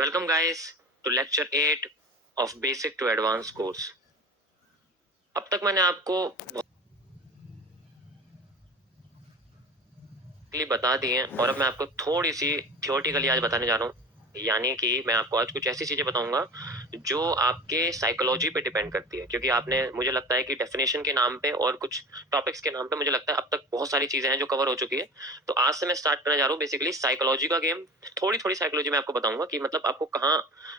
Welcome guys to lecture 8 of basic to advanced course. अब तक मैंने आपको बता दी हैं और अब मैं आपको थोड़ी सी थियोरेटिकली आज बताने जा रहा हूँ। यानी कि मैं आपको आज कुछ ऐसी चीजें बताऊंगा जो आपके साइकोलॉजी पे डिपेंड करती है, क्योंकि आपने, मुझे लगता है कि डेफिनेशन के नाम पे और कुछ टॉपिक्स के नाम पे मुझे लगता है अब तक बहुत सारी चीजें हैं जो कवर हो चुकी है। तो आज से मैं स्टार्ट करने जा रहा हूँ बेसिकली साइकोलॉजी का गेम। थोड़ी थोड़ी साइकोलॉजी मैं आपको बताऊंगा कि मतलब आपको कहाँ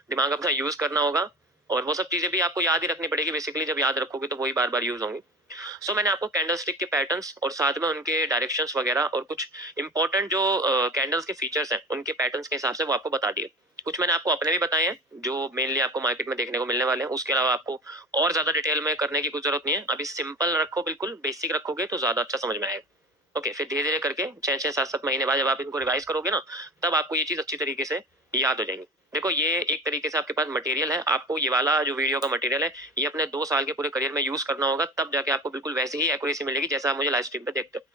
दिमाग अपना यूज करना होगा, और वो सब चीजें भी आपको याद ही रखनी पड़ेगी। बेसिकली जब याद रखोगे तो वही बार बार यूज होंगी। मैंने आपको कैंडलस्टिक के पैटर्न्स और साथ में उनके डायरेक्शंस वगैरह और कुछ इंपॉर्टेंट जो कैंडल्स के फीचर्स हैं उनके पैटर्न्स के हिसाब से वो आपको बता दिए। कुछ मैंने आपको अपने भी बताए हैं जो मेनली आपको मार्केट में देखने को मिलने वाले हैं। उसके अलावा आपको और ज्यादा डिटेल में करने की कुछ जरूरत नहीं है। अभी सिंपल रखो, बिल्कुल बेसिक रखोगे तो ज्यादा अच्छा समझ में आएगा। ओके, फिर धीरे धीरे करके 6-6 7-7 महीने बाद जब आप इनको रिवाइज करोगे ना, तब आपको ये चीज अच्छी तरीके से याद हो जाएंगी। देखो, ये एक तरीके से आपके पास मटेरियल है। आपको ये वाला जो वीडियो का मटेरियल है ये अपने 2 साल के पूरे करियर में यूज करना होगा, तब जाके आपको बिल्कुल वैसे ही एक्यूरेसी मिलेगी जैसा आप मुझे लाइव स्ट्रीम पे देखते हो।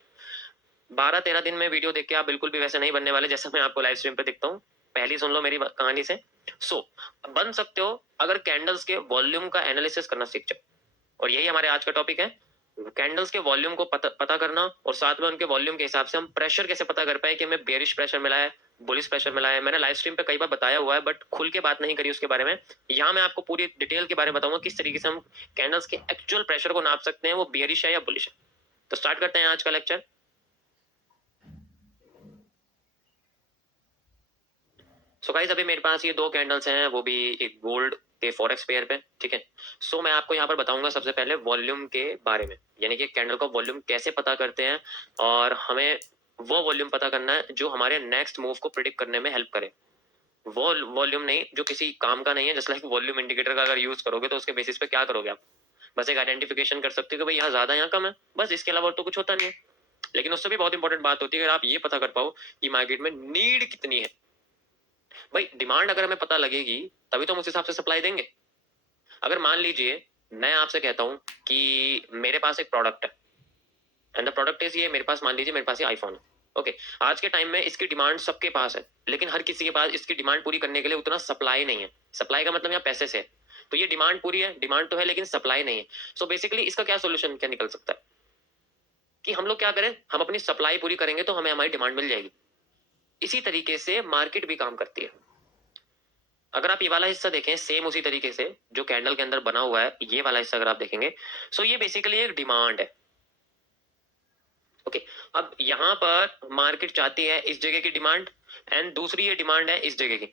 12-13 दिन में वीडियो देख के आप बिल्कुल भी वैसे नहीं बनने वाले जैसा मैं आपको लाइव स्ट्रीम पे दिखता हूँ। पहली सुन लो मेरी कहानी से। बन सकते हो अगर कैंडल्स के वॉल्यूम का एनालिसिस करना सीख जाओ। और यही हमारे आज का टॉपिक है, कैंडल्स के वॉल्यूम को पता करना, और साथ में उनके वॉल्यूम के हिसाब से हम प्रेशर कैसे पता कर पाए कि हमें बेरिश प्रेशर मिला है, बुलिश प्रेशर मिला है। मैंने लाइव स्ट्रीम पे कई बार बताया हुआ है बट खुल के बात नहीं करी उसके बारे में। यहाँ मैं आपको पूरी डिटेल के बारे में बताऊंगा किस तरीके से हम कैंडल्स के एक्चुअल प्रेशर को नाप सकते हैं, वो बेरिश है या बुलिश है। तो स्टार्ट करते हैं आज का लेक्चर। गाइस, अभी मेरे पास ये 2 कैंडल्स हैं, वो भी एक गोल्ड के फॉरेक्स पेयर पे, ठीक है। मैं आपको यहाँ पर बताऊंगा सबसे पहले वॉल्यूम के बारे में, यानी कि कैंडल का वॉल्यूम कैसे पता करते हैं, और हमें वो वॉल्यूम पता करना है जो हमारे नेक्स्ट मूव को प्रिडिक्ट करने में हेल्प करे। वो वॉल्यूम नहीं जो किसी काम का नहीं है। जस्ट लाइक वॉल्यूम इंडिकेटर का अगर यूज करोगे तो उसके बेसिस पे क्या करोगे आप? बस एक आइडेंटिफिकेशन कर सकते हो कि भाई यहाँ ज्यादा यहाँ कम है, बस इसके अलावा तो कुछ होता नहीं है। लेकिन उससे भी बहुत इंपॉर्टेंट बात होती है अगर आप ये पता कर पाओ कि मार्केट में नीड कितनी है। भाई डिमांड अगर हमें पता लगेगी तभी तो हम उस हिसाब से सप्लाई देंगे। अगर मान लीजिए मैं आपसे कहता हूं कि मेरे पास एक प्रोडक्ट है, एंड द प्रोडक्ट इज ये, मेरे पास मान लीजिए मेरे पास ये आईफोन है। ओके, आज के टाइम में इसकी डिमांड सबके पास है, लेकिन हर किसी के पास इसकी डिमांड पूरी करने के लिए उतना सप्लाई नहीं है। सप्लाई का मतलब यहाँ पैसे से है। तो ये डिमांड पूरी है, डिमांड तो है लेकिन सप्लाई नहीं है। बेसिकली इसका क्या सोल्यूशन क्या निकल सकता है कि हम लोग क्या करें, हम अपनी सप्लाई पूरी करेंगे तो हमें हमारी डिमांड मिल जाएगी। इसी तरीके से मार्केट भी काम करती है। अगर आप ये वाला हिस्सा देखें सेम उसी तरीके से जो कैंडल के अंदर बना हुआ है, ये वाला हिस्सा अगर आप देखेंगे, ये बेसिकली एक डिमांड है। ओके, अब यहां पर मार्केट चाहती है इस जगह की डिमांड, एंड दूसरी ये डिमांड है इस जगह की।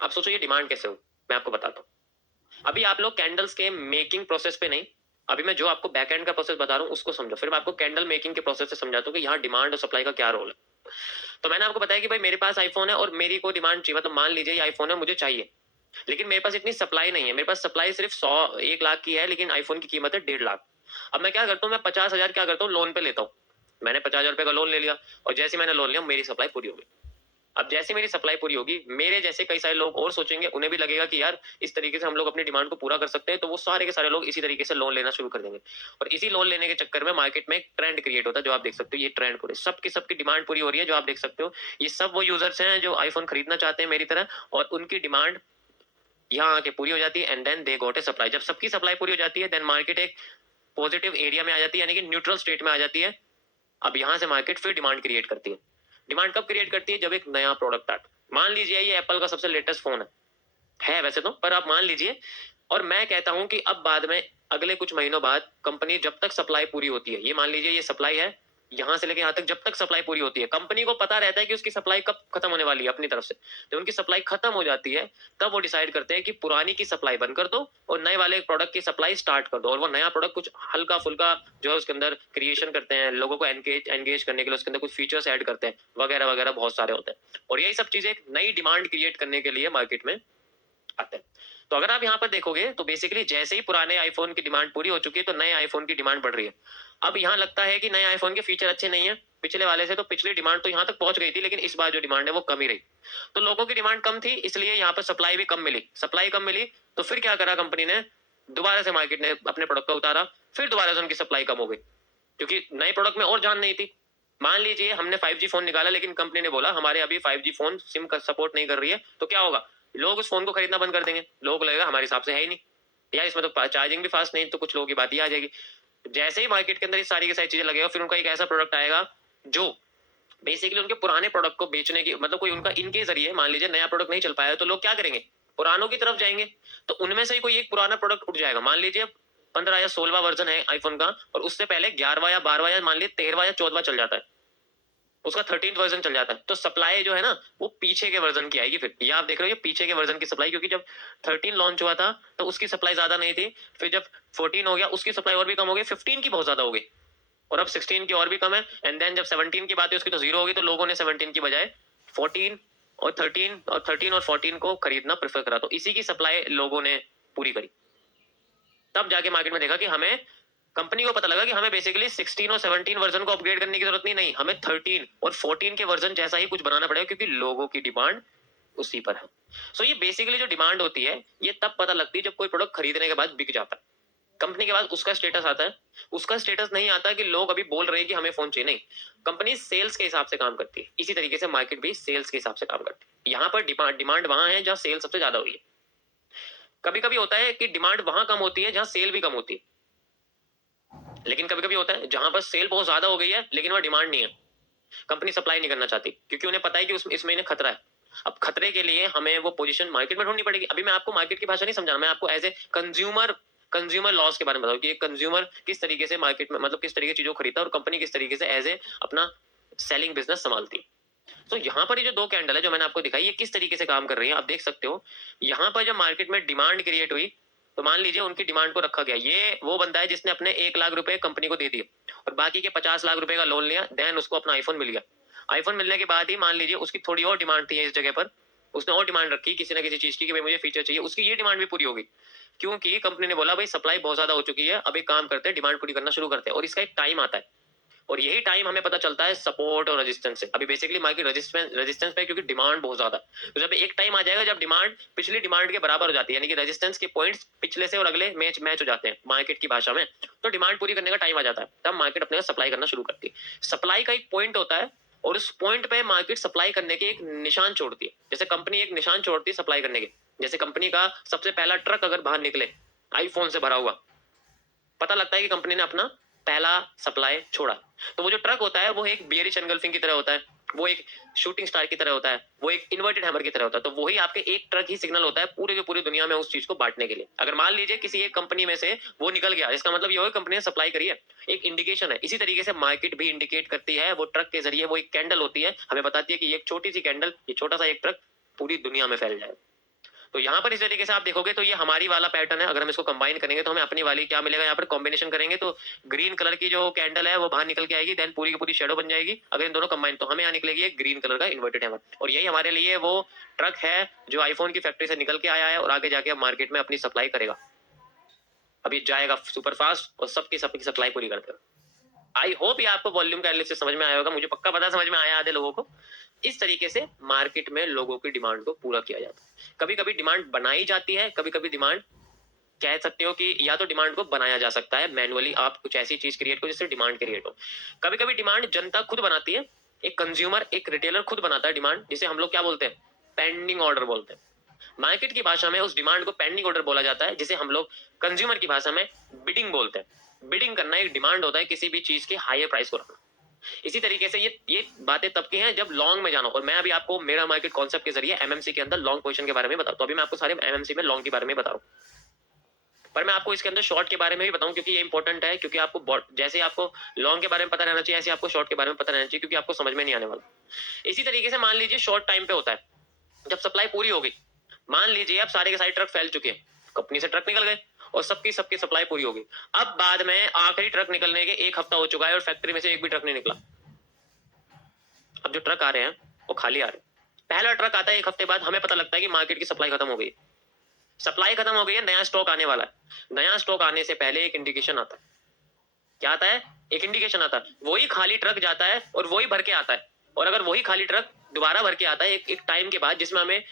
आप सोचो ये डिमांड कैसे हो, मैं आपको बताता हूं। अभी आप लोग कैंडल्स के मेकिंग प्रोसेस पे नहीं, अभी मैं जो आपको बैक एंड का प्रोसेस बता रहा हूं उसको समझो, फिर मैं आपको कैंडल मेकिंग के प्रोसेस से समझाता हूं कि यहाँ डिमांड और सप्लाई का क्या रोल है। तो मैंने आपको बताया कि भाई मेरे पास आईफोन है और मेरी कोई डिमांड चाहिए, मतलब मान लीजिए ये आईफोन है मुझे चाहिए, लेकिन मेरे पास इतनी सप्लाई नहीं है। मेरे पास सप्लाई सिर्फ 100-1 लाख की है, लेकिन आईफोन की कीमत है 1.5 लाख। अब मैं क्या करता हूँ, मैं 50,000 क्या करता हूँ, लोन पे लेता हूँ। मैंने 50,000 रुपए का लोन ले लिया, और जैसे मैंने लोन लिया मेरी सप्लाई पूरी हो गई। अब जैसे मेरी सप्लाई पूरी होगी, मेरे जैसे कई सारे लोग और सोचेंगे, उन्हें भी लगेगा कि यार इस तरीके से हम लोग अपनी डिमांड को पूरा कर सकते हैं, तो वो सारे के सारे लोग इसी तरीके से लोन लेना शुरू कर देंगे। और इसी लोन लेने के चक्कर में मार्केट में एक ट्रेंड क्रिएट होता है, जो आप देख सकते हो। ये ट्रेंड पूरे सबकी सबकी डिमांड पूरी हो रही है, जो आप देख सकते हो। ये सब वो यूजर्स हैं जो आईफोन खरीदना चाहते हैं मेरी तरह, और उनकी डिमांड यहाँ आके पूरी हो जाती है, and then they got a supply. जब सबकी सप्लाई पूरी हो जाती है, देन मार्केट एक पॉजिटिव एरिया में आ जाती है, यानी कि न्यूट्रल स्टेट में आ जाती है। अब यहाँ से मार्केट फिर डिमांड क्रिएट करती है। डिमांड कब क्रिएट करती है? जब एक नया प्रोडक्ट आता है। मान लीजिए ये एप्पल का सबसे लेटेस्ट फोन है वैसे तो, पर आप मान लीजिए, और मैं कहता हूं कि अब बाद में अगले कुछ महीनों बाद कंपनी जब तक सप्लाई पूरी होती है, ये मान लीजिए ये सप्लाई है यहां से लेके यहां तक, जब तक सप्लाई पूरी होती है, कंपनी को पता रहता है कि उसकी सप्लाई कब खत्म होने वाली है अपनी तरफ से। जब उनकी सप्लाई खत्म हो जाती है, तब वो डिसाइड करते हैं कि पुरानी की सप्लाई बंद कर दो और नए वाले प्रोडक्ट की सप्लाई स्टार्ट कर दो। और वो नया प्रोडक्ट कुछ हल्का फुल्का जो है उसके अंदर क्रिएशन करते हैं, लोगों को एंगेज करने के लिए उसके अंदर कुछ फीचर्स ऐड करते हैं, वगैरह वगैरह बहुत सारे होते हैं। और यही सब चीजें एक नई डिमांड क्रिएट करने के लिए मार्केट में आते हैं। तो अगर आप यहाँ पर देखोगे तो बेसिकली जैसे ही पुराने आईफोन की डिमांड पूरी हो चुकी है, तो नए आईफोन की डिमांड बढ़ रही है। अब यहाँ लगता है कि नए आईफोन के फीचर अच्छे नहीं है पिछले वाले से, तो पिछली डिमांड तो यहाँ तक पहुंच गई थी, लेकिन इस बार जो डिमांड है वो कम ही रही। तो लोगों की डिमांड कम थी, इसलिए यहाँ पर सप्लाई भी कम मिली। सप्लाई कम मिली तो फिर क्या करा कंपनी ने, दोबारा से मार्केट ने अपने प्रोडक्ट को उतारा, फिर दोबारा से उनकी सप्लाई कम हो गई, क्योंकि नए प्रोडक्ट में और जान नहीं थी। मान लीजिए हमने 5G फोन निकाला, लेकिन कंपनी ने बोला हमारे अभी 5G फोन सिम का सपोर्ट नहीं कर रही है, तो क्या होगा, लोग उस फोन को खरीदना बंद कर देंगे। लोग लगेगा हमारे हिसाब से है ही नहीं, या इसमें तो चार्जिंग भी फास्ट नहीं, तो कुछ लोगों की बात ही आ जाएगी। जैसे ही मार्केट के अंदर ये सारी की सारी चीजें लगेगा, फिर उनका एक ऐसा प्रोडक्ट आएगा जो बेसिकली उनके पुराने प्रोडक्ट को बेचने की, मतलब कोई उनका इनके जरिए, मान लीजिए नया प्रोडक्ट नहीं चल पाया तो लोग क्या करेंगे, पुरानों की तरफ जाएंगे। तो उनमें से ही कोई एक पुराना प्रोडक्ट उठ जाएगा। मान लीजिए 15 या 16वां वर्जन है आईफोन का, और उससे पहले 11वां या 12वां या मान लीजिए 13वां या 14वां चल जाता है, उसका 13th वर्जन चल जाता है, तो सप्लाई जो है ना वो पीछे के वर्जन की आएगी। फिर ये आप देख रहे हो, ये पीछे के वर्जन की सप्लाई, क्योंकि जब 13 लॉन्च हुआ था तो उसकी सप्लाई ज्यादा नहीं थी, फिर जब 14 हो गया उसकी सप्लाई और भी कम हो गई, 15 की बहुत ज्यादा हो गई, और अब 16 की और भी कम है, एंड देन जब 17 की बात है उसकी तो जीरो होगी, तो लोगों ने 17 की बजाय 14 और 13 और 14 को खरीदना प्रेफर करा, तो इसी की सप्लाई लोगों ने पूरी करी। तब जाके मार्केट में देखा कि हमें, कंपनी को पता लगा कि हमें बेसिकली 16 और 17 वर्जन को अपग्रेड करने की जरूरत नहीं, हमें 13 और 14 के वर्जन जैसा ही कुछ बनाना पड़ेगा, क्योंकि लोगों की डिमांड उसी पर है। सो ये बेसिकली जो डिमांड होती है ये तब पता लगती है जब कोई प्रोडक्ट खरीदने के बाद बिक जाता है, कंपनी के बाद उसका स्टेटस आता है। उसका स्टेटस नहीं आता कि लोग अभी बोल रहे हैं कि हमें फोन चाहिए, नहीं, कंपनी सेल्स के हिसाब से काम करती है। इसी तरीके से मार्केट भी सेल्स के हिसाब से काम करती है। यहाँ पर डिमांड वहां है जहां सेल सबसे ज्यादा हुई है। कभी कभी होता है कि डिमांड वहां कम होती है जहां सेल भी कम होती है, लेकिन कभी कभी होता है जहां पर सेल बहुत ज्यादा हो गई है लेकिन वह डिमांड नहीं है, कंपनी सप्लाई नहीं करना चाहती, क्योंकि उन्हें पता है कि इस महीने खतरा है। अब खतरे के लिए हमें वो पोजीशन मार्केट में ढूंढनी पड़ेगी। अभी मैं आपको मार्केट की भाषा नहीं समझा रहा, मैं आपको एज ए कंज्यूमर लॉस के बारे में बताऊं कि कंज्यूमर किस तरीके से मार्केट में, मतलब किस तरीके की चीजों को खरीदता है, और कंपनी किस तरीके से एज ए अपना सेलिंग बिजनेस संभालती है। तो यहाँ पर ये जो दो कैंडल है जो मैंने आपको दिखाई, ये किस तरीके से काम कर रही है आप देख सकते हो। यहाँ पर जब मार्केट में डिमांड क्रिएट हुई, तो मान लीजिए उनकी डिमांड को रखा गया। ये वो बंदा है जिसने अपने 1 लाख रुपए कंपनी को दे दिए और बाकी के 50 लाख रुपए का लोन लिया, देन उसको अपना आईफोन मिल गया। आईफोन मिलने के बाद ही मान लीजिए उसकी थोड़ी और डिमांड थी इस जगह पर, उसने और डिमांड रखी किसी ना किसी चीज की कि भाई मुझे फीचर चाहिए, उसकी ये डिमांड भी पूरी हो गई, क्योंकि कंपनी ने बोला भाई सप्लाई बहुत ज्यादा हो चुकी है, अब एक काम करते हैं डिमांड पूरी करना शुरू करते हैं। और इसका एक टाइम आता है, और यही टाइम हमें पता चलता है सपोर्ट और रेजिस्टेंस से। अभी बेसिकली मार्केट रेजिस्टेंस पे, क्योंकि डिमांड बहुत ज्यादा है। तो जब एक टाइम आ जाएगा जब डिमांड पिछली डिमांड के बराबर हो जाती है, यानी कि रेजिस्टेंस के पॉइंट्स पिछले से और अगले मैच हो जाते हैं मार्केट की भाषा में, तो डिमांड पूरी करने का टाइम आ जाता है, तब मार्केट अपने सप्लाई करना शुरू करती है। सप्लाई का एक पॉइंट होता है और उस पॉइंट पे मार्केट सप्लाई करने के एक निशान छोड़ती है। जैसे कंपनी एक निशान छोड़ती है सप्लाई करने के, जैसे कंपनी का सबसे पहला ट्रक अगर बाहर निकले आईफोन से भरा हुआ, पता लगता है कि कंपनी ने अपना पहला सप्लाई छोड़ा। तो वो जो ट्रक होता है वो एक बियरिश एनगल्फिंग की तरह होता है, वो एक शूटिंग स्टार की तरह होता है, वो एक इन्वर्टेड हैमर की तरह होता है। तो वही आपके एक ट्रक ही सिग्नल होता है पूरे के पूरी दुनिया में उस चीज को बांटने के लिए। अगर मान लीजिए किसी एक कंपनी में से वो निकल गया, इसका मतलब ये हो कंपनी ने सप्लाई करी है, एक इंडिकेशन है। इसी तरीके से मार्केट भी इंडिकेट करती है, वो ट्रक के जरिए, वो एक कैंडल होती है, हमें बताती है कि ये एक छोटी सी कैंडल, ये छोटा सा एक ट्रक पूरी दुनिया में फैल जाए। तो यहाँ पर इस तरीके से आप देखोगे तो ये हमारी वाला पैटर्न है। अगर हम इसको कंबाइन करेंगे तो हमें अपनी वाली क्या मिलेगा, यहाँ पर कॉम्बिनेशन करेंगे तो ग्रीन कलर की जो कैंडल है वो बाहर निकल के आएगी, देन पूरी की पूरी शेडो बन जाएगी। अगर इन दोनों कंबाइन, तो हमें यहाँ निकलेगी एक ग्रीन कलर का इन्वर्टेड हैमर, और यही हमारे लिए वो ट्रक है जो आईफोन की फैक्ट्री से निकल के आया है और आगे जाके अब मार्केट में अपनी सप्लाई करेगा। अभी जाएगा सुपर फास्ट और सबकी सप्लाई पूरी कर देगा। आई होप ये आपको वॉल्यूम का एनालिसिस समझ में आया होगा, मुझे पक्का पता समझ में आया आधे लोगों को। इस तरीके से मार्केट में लोगों की डिमांड को पूरा किया जाता है। कभी कभी डिमांड बनाई जाती है, कभी कभी डिमांड, कह सकते हो कि या तो डिमांड को बनाया जा सकता है मैनुअली, आप कुछ ऐसी चीज क्रिएट करो जिससे डिमांड क्रिएट हो। कभी कभी डिमांड जनता खुद बनाती है, एक कंज्यूमर, एक रिटेलर खुद बनाता है डिमांड, जिसे हम लोग क्या बोलते हैं, पेंडिंग ऑर्डर बोलते हैं। मार्केट की भाषा में उस डिमांड को पेंडिंग ऑर्डर बोला जाता है, जिसे हम लोग कंज्यूमर की भाषा में बिडिंग बोलते हैं। बिडिंग करना एक डिमांड होता है, किसी भी चीज के हायर प्राइस को रखना। इसी तरीके से ये बातें तब की हैं जब लॉन्ग में जाना। और मैं अभी आपको मेरा मार्केट कॉन्सेप्ट के जरिए एमएमसी के अंदर लॉन्ग पोजीशन के बारे में बताऊं, तो अभी मैं आपको सारे एमएमसी में लॉन्ग के बारे में बता रहा हूं, पर मैं आपको इसके अंदर शॉर्ट के बारे में भी बताऊं, क्योंकि ये इंपॉर्टेंट है। क्योंकि आपको जैसे आपको लॉन्ग के बारे में पता रहना चाहिए, ऐसे आपको शॉर्ट के बारे में पता रहना चाहिए, क्योंकि आपको समझ में नहीं आने वाला। इसी तरीके से मान लीजिए शॉर्ट टाइम पे होता है, जब सप्लाई पूरी हो गई, मान लीजिए अब सारे के सारे ट्रक फैल चुके हैं, कंपनी से ट्रक निकल गए और सबकी सबकी सप्लाई पूरी हो गई। अब बाद में आखिरी ट्रक निकलने के 1 हफ्ता हो चुका है और फैक्ट्री में से एक भी ट्रक नहीं निकला। अब जो ट्रक आ रहे हैं वो खाली आ रहे हैं। पहला ट्रक आता है 1 हफ्ते बाद, हमें पता लगता है कि मार्केट की सप्लाई खत्म हो गई, सप्लाई खत्म हो गई है, नया स्टॉक आने वाला है। नया स्टॉक आने से पहले एक इंडिकेशन आता है। क्या आता है? एक इंडिकेशन आता है। वही खाली ट्रक जाता है और वही भर के आता है, और अगर वही खाली ट्रक दोबारा भर के आता है एक टाइम के बाद, जिसमें हमें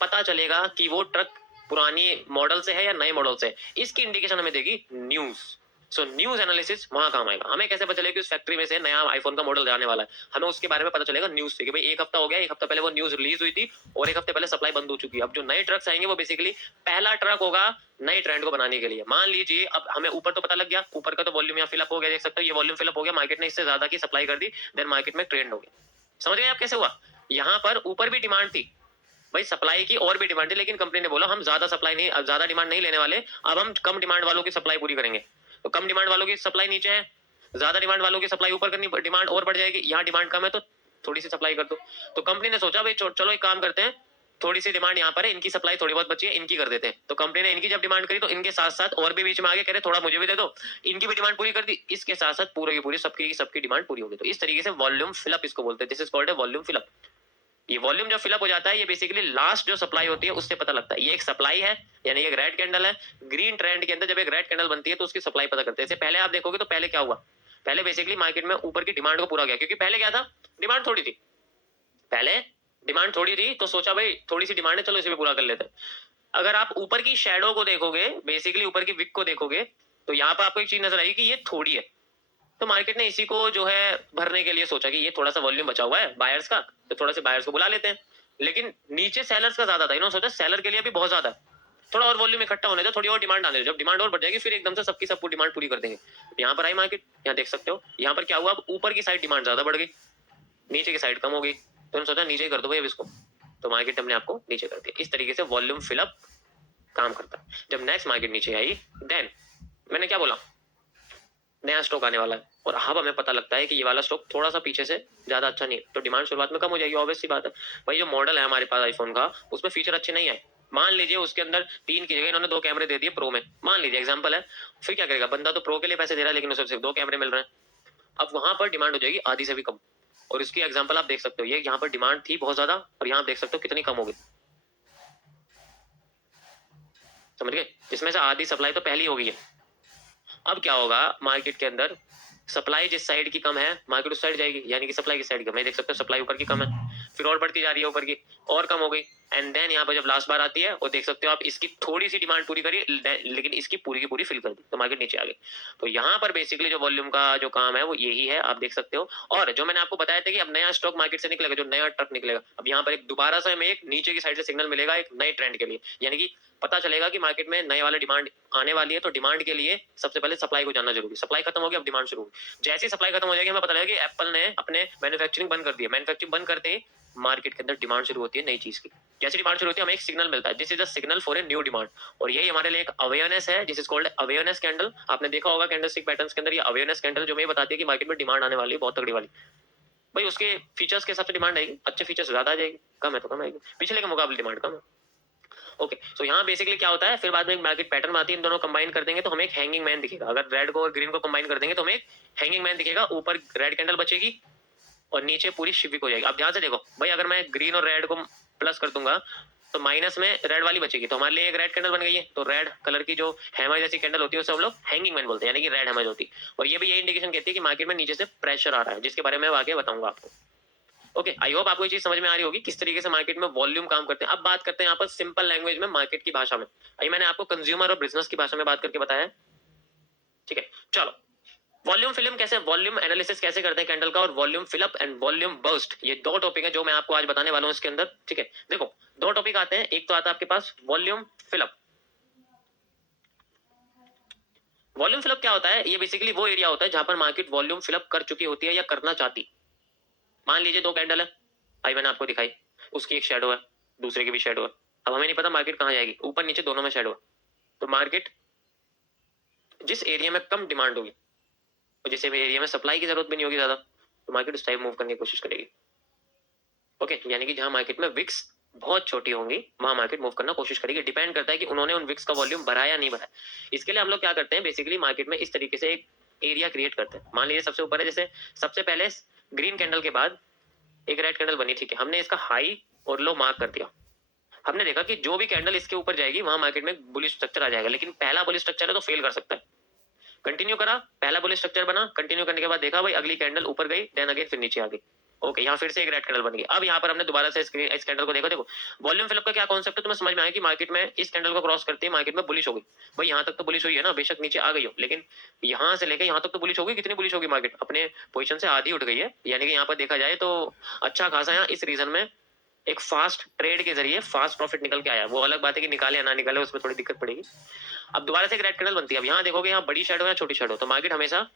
पता चलेगा कि वो ट्रक पुरानी मॉडल से है या नए मॉडल से है, इसकी इंडिकेशन हमें देगी न्यूज। सो न्यूज एनालिसिस वहां काम आएगा। हमें कैसे पता चलेगा कि उस फैक्ट्री में से नया आईफोन का मॉडल जाने वाला है, हमें उसके बारे में पता चलेगा न्यूज से कि भाई एक हफ्ता हो गया, एक हफ्ता पहले वो न्यूज रिलीज हुई थी और एक हफ्ते पहले सप्लाई बंद हो चुकी है। अब जो नए ट्रक्स आएंगे वो बेसिकली पहला ट्रक होगा नए ट्रेंड को बनाने के लिए। मान लीजिए अब हमें ऊपर तो पता लग गया, ऊपर का तो वॉल्यूम यहाँ फिलअप हो गया, देख सकते हो ये वॉल्यूम फिलअप हो गया, मार्केट ने इससे ज्यादा की सप्लाई कर दी, देन मार्केट में ट्रेंड हो गया। समझ गए आप कैसे हुआ? यहाँ पर ऊपर भी डिमांड थी भाई, सप्लाई की और भी डिमांड थी, लेकिन कंपनी ने बोला हम ज्यादा सप्लाई नहीं, अब ज्यादा डिमांड नहीं लेने वाले, अब हम कम डिमांड वालों की सप्लाई पूरी करेंगे। तो कम डिमांड वालों की सप्लाई नीचे है, ज्यादा डिमांड वालों की सप्लाई ऊपर करनी, डिमांड और बढ़ जाएगी। यहाँ डिमांड कम है तो थोड़ी सी सप्लाई कर दो। तो कंपनी ने सोचा भाई चलो एक काम करते हैं, थोड़ी सी डिमांड यहाँ पर है, इनकी सप्लाई थोड़ी बहुत बची है, इनकी कर देते हैं। तो कंपनी ने इनकी जब डिमांड करी तो इनके साथ साथ और भी बीच में आगे कह रहे थोड़ा मुझे भी दे दो, इनकी भी डिमांड पूरी कर दी, इसके साथ साथ पूरी की पूरी सबकी सबकी डिमांड पूरी होगी। तो इस तरीके से वॉल्यूम फिलअप इसको बोलते हैं, this is called a volume fill up. ये वॉल्यूम जब फिलअप हो जाता है ये बेसिकली लास्ट जो सप्लाई होती है उससे पता लगता है। ये एक सप्लाई है, यानी एक रेड कैंडल है। ग्रीन ट्रेंड के अंदर जब एक रेड कैंडल बनती है तो उसकी सप्लाई पता करते हैं। इससे पहले आप देखोगे तो पहले क्या हुआ, पहले बेसिकली मार्केट में ऊपर की डिमांड को पूरा गया, क्योंकि पहले क्या था, डिमांड थोड़ी थी, पहले डिमांड थोड़ी थी तो सोचा भाई थोड़ी सी डिमांड है चलो इसे भी पूरा कर लेते हैं। अगर आप ऊपर की शेडो को देखोगे, बेसिकली ऊपर की विक को देखोगे, तो यहाँ पर आपको एक चीज नजर आएगी कि ये थोड़ी है। तो मार्केट ने इसी को जो है भरने के लिए सोचा कि ये थोड़ा सा वॉल्यूम बचा हुआ है बायर्स का, तो थोड़ा से बायर्स को बुला लेते हैं। लेकिन नीचे सेलर्स का ज्यादा था, इन्होंने सोचा सेलर के लिए भी बहुत ज्यादा है, थोड़ा और वॉल्यूम इकट्ठा होने दो, थोड़ी और डिमांड आने दो, जब डिमांड और बढ़ जाएगी फिर एकदम से सबकी सब डिमांड पूरी कर देंगे। यहाँ पर आई मार्केट, यहाँ देख सकते हो यहाँ पर क्या हुआ, अब ऊपर की साइड डिमांड ज्यादा बढ़ गई, नीचे की साइड कम हो गई, तो उन्होंने सोचा नीचे कर दो भाई अब इसको, तो मार्केट हमने आपको नीचे कर दिया। इस तरीके से वॉल्यूम फिलअप काम करता है। जब नेक्स्ट मार्केट नीचे आई, देन मैंने क्या बोला, नया स्टॉक आने वाला है, और अब हमें पता लगता है कि ये वाला स्टॉक थोड़ा सा पीछे से ज्यादा अच्छा नहीं है, तो डिमांड शुरुआत में कम हो जाएगी, ऑब्वियस सी बात है। भाई जो मॉडल है हमारे पास आईफोन का, उसमें फीचर अच्छे नहीं आए, मान लीजिए उसके अंदर 3 की जगह इन्होंने 2 कैमरे दे दिए प्रो में, मान लीजिए एग्जांपल है, फिर क्या करेगा बंदा, तो प्रो के लिए पैसे दे रहा है लेकिन उसे सिर्फ 2 कैमरे मिल रहे हैं। अब वहां पर डिमांड हो जाएगी आधी से भी कम, और इसकी एग्जाम्पल आप देख सकते हो, ये यहाँ पर डिमांड थी बहुत ज्यादा और यहाँ देख सकते हो कितनी कम हो गई, समझ गए, जिसमें से आधी सप्लाई तो पहली हो गई है। अब क्या होगा मार्केट के अंदर, सप्लाई जिस साइड की कम है मार्केट उस साइड जाएगी, यानी कि सप्लाई की साइड कम है, देख सकते हो सप्लाई ऊपर की कम है, फिर और बढ़ती जा रही है ऊपर की, और कम हो गई, एंड देन यहाँ पर जब लास्ट बार आती है और देख सकते हो आप इसकी थोड़ी सी डिमांड पूरी करी लेकिन इसकी पूरी की पूरी फिल कर दी, तो मार्केट नीचे आ गई। तो यहाँ पर बेसिकली जो वॉल्यूम का जो काम है वो यही है, आप देख सकते हो। और जो मैंने आपको बताया था कि अब नया स्टॉक मार्केट से निकलेगा, जो नया ट्रक निकलेगा, अब यहाँ पर एक दोबारा से हमें एक नीचे की साइड से सिग्नल मिलेगा एक नए ट्रेंड के लिए, यानी कि पता चलेगा कि मार्केट में नए वाले डिमांड आने वाली है। तो डिमांड के लिए सबसे पहले सप्लाई को जानना जरूरी, सप्लाई खत्म होगी अब डिमांड शुरू होगी। जैसी सप्लाई खत्म हो जाएगी हमें पता लगेगा कि एप्पल ने अपने मैन्युफैक्चरिंग बंद कर दिया, मैन्युफैक्चरिंग बंद करते ही मार्केट के अंदर डिमांड शुरू होती है नई चीज की। जैसी डिमांड शुरू होती है हमें एक सिग्नल मिलता है, this is a signal for a new demand, और यही हमारे लिए एक अवेयरनेस है, this is called awareness candle. आपने देखा होगा कैंडल स्टिक पैटर्न्स के अंदर ये अवेयरनेस कैंडल जो हमें बताती है कि मार्केट में डिमांड आने वाली है बहुत तगड़ी वाली। भाई उसके फीचर्स के हिसाब से डिमांड आएगी, अच्छे फीचर्स ज्यादा आ जाएगी, कम है तो कम आएगी, पिछले के मुकाबले डिमांड कम है। ओके, सो यहाँ बेसिकली क्या होता है, फिर बाद में एक मार्केट पैटर्न आती है, इन दोनों कंबाइन कर देंगे तो हमें एक हैंगिंग मैन दिखेगा। अगर रेड को और ग्रीन को कंबाइन कर देंगे तो हमें एक हैंगिंग मैन दिखेगा, ऊपर रेड कैंडल बचेगी और नीचे पूरी शिविक हो जाएगी। अब ध्यान से देखो भाई, अगर मैं ग्रीन और रेड को प्लस कर दूंगा तो माइनस में रेड वाली बचेगी, तो हमारे लिए एक रेड कैंडल बन गई है। तो रेड कलर की जो हैमर जैसी कैंडल होती है उसे हम लोग हैंगिंग मैन बोलते हैं, यानी कि रेड हैमर होती है। और ये भी ये इंडिकेशन कहती है कि मार्केट में नीचे से प्रेशर आ रहा है, जिसके बारे में मैं आगे बताऊंगा आपको। ओके, आई होप आपको ये चीज समझ में आ रही होगी किस तरीके से मार्केट में वॉल्यूम काम करते हैं। अब बात करते हैं यहाँ पर सिंपल लैंग्वेज में, मार्केट की भाषा में। अभी मैंने आपको कंज्यूमर और बिजनेस की भाषा में बात करके बताया है, ठीक है। चलो वॉल्यूम फिल्म कैसे, वॉल्यूम एनालिसिस कैसे करते हैं कैंडल का, और volume fill up and volume burst, ये 2 टॉपिक है जो मैं आपको आज बताने वाला हूं इसके अंदर, ठीक है। देखो 2 टॉपिक आते हैं, एक तो आता है आपके पास वॉल्यूम फिलअप। वॉल्यूम फिलअप क्या होता है, ये बेसिकली वो एरिया होता है जहां पर मार्केट वॉल्यूम फिलअप कर चुकी होती है या करना चाहती। मान लीजिए 2 कैंडल है, आई मैंने आपको दिखाई, उसकी एक शेडो है, दूसरे की भी शेडो है। अब हमें नहीं पता मार्केट कहां जाएगी, ऊपर नीचे दोनों में शेडो है, तो मार्केट जिस एरिया में कम डिमांड होगी और जिस एरिया में सप्लाई की जरूरत भी नहीं होगी ज्यादा, तो मार्केट उस टाइप मूव करने की कोशिश करेगी। ओके, यानी कि जहां मार्केट में विक्स बहुत छोटी होंगी वहां मार्केट मूव करना कोशिश करेगी। डिपेंड करता है कि उन्होंने उन विक्स का वॉल्यूम बढ़ाया या नहीं बढ़ाया। इसके लिए हम लोग क्या करते हैं, बेसिकली मार्केट में इस तरीके से एक एरिया क्रिएट करते हैं। मान लीजिए सबसे ऊपर है, जैसे सबसे पहले ग्रीन कैंडल के बाद एक रेड कैंडल बनी, ठीक है, हमने इसका हाई और लो मार्क कर दिया। हमने देखा कि जो भी कैंडल इसके ऊपर जाएगी वहां मार्केट में बुलिश स्ट्रक्चर आ जाएगा, लेकिन पहला बुलिश स्ट्रक्चर है तो फेल कर सकता है। कंटिन्यू करा, पहला बुलिश स्ट्रक्चर बना, कंटिन्यू करने के बाद देखा भाई अगली कैंडल ऊपर गई, देन अगेन फिर नीचे आ गई, ओके, यहाँ फिर से एक रेड कैंडल बन गई। अब यहाँ पर हमने दोबारा से इस कैंडल को देखो वॉल्यूम फिलअप का क्या कॉन्सेप्ट है तुम्हें समझ में आया कि मार्केट में इस कैंडल को क्रॉस करते ही मार्केट में बुलिश हो गई। भाई यहाँ तक तो बुलिश हुई है ना, बेशक नीचे आ गई हो, लेकिन यहाँ से लेकर यहाँ तक तो बुलिश होगी। कितनी बुलिश होगी? मार्केट अपने पोजीशन से आधी उठ गई है, यानी कि यहाँ पर देखा जाए तो अच्छा खासा यहाँ इस रीजन में एक फास्ट ट्रेड के जरिए फास्ट प्रॉफिट निकल के आया। वो अलग बात है कि निकाले या ना निकाले उसमें थोड़ी दिक्कत पड़ेगी। अब दोबारा से एक रेड कैंडल बनती है। अब यहाँ देखोगे यहाँ बड़ी शेडो या छोटी शेडो, तो मार्केट हमेशा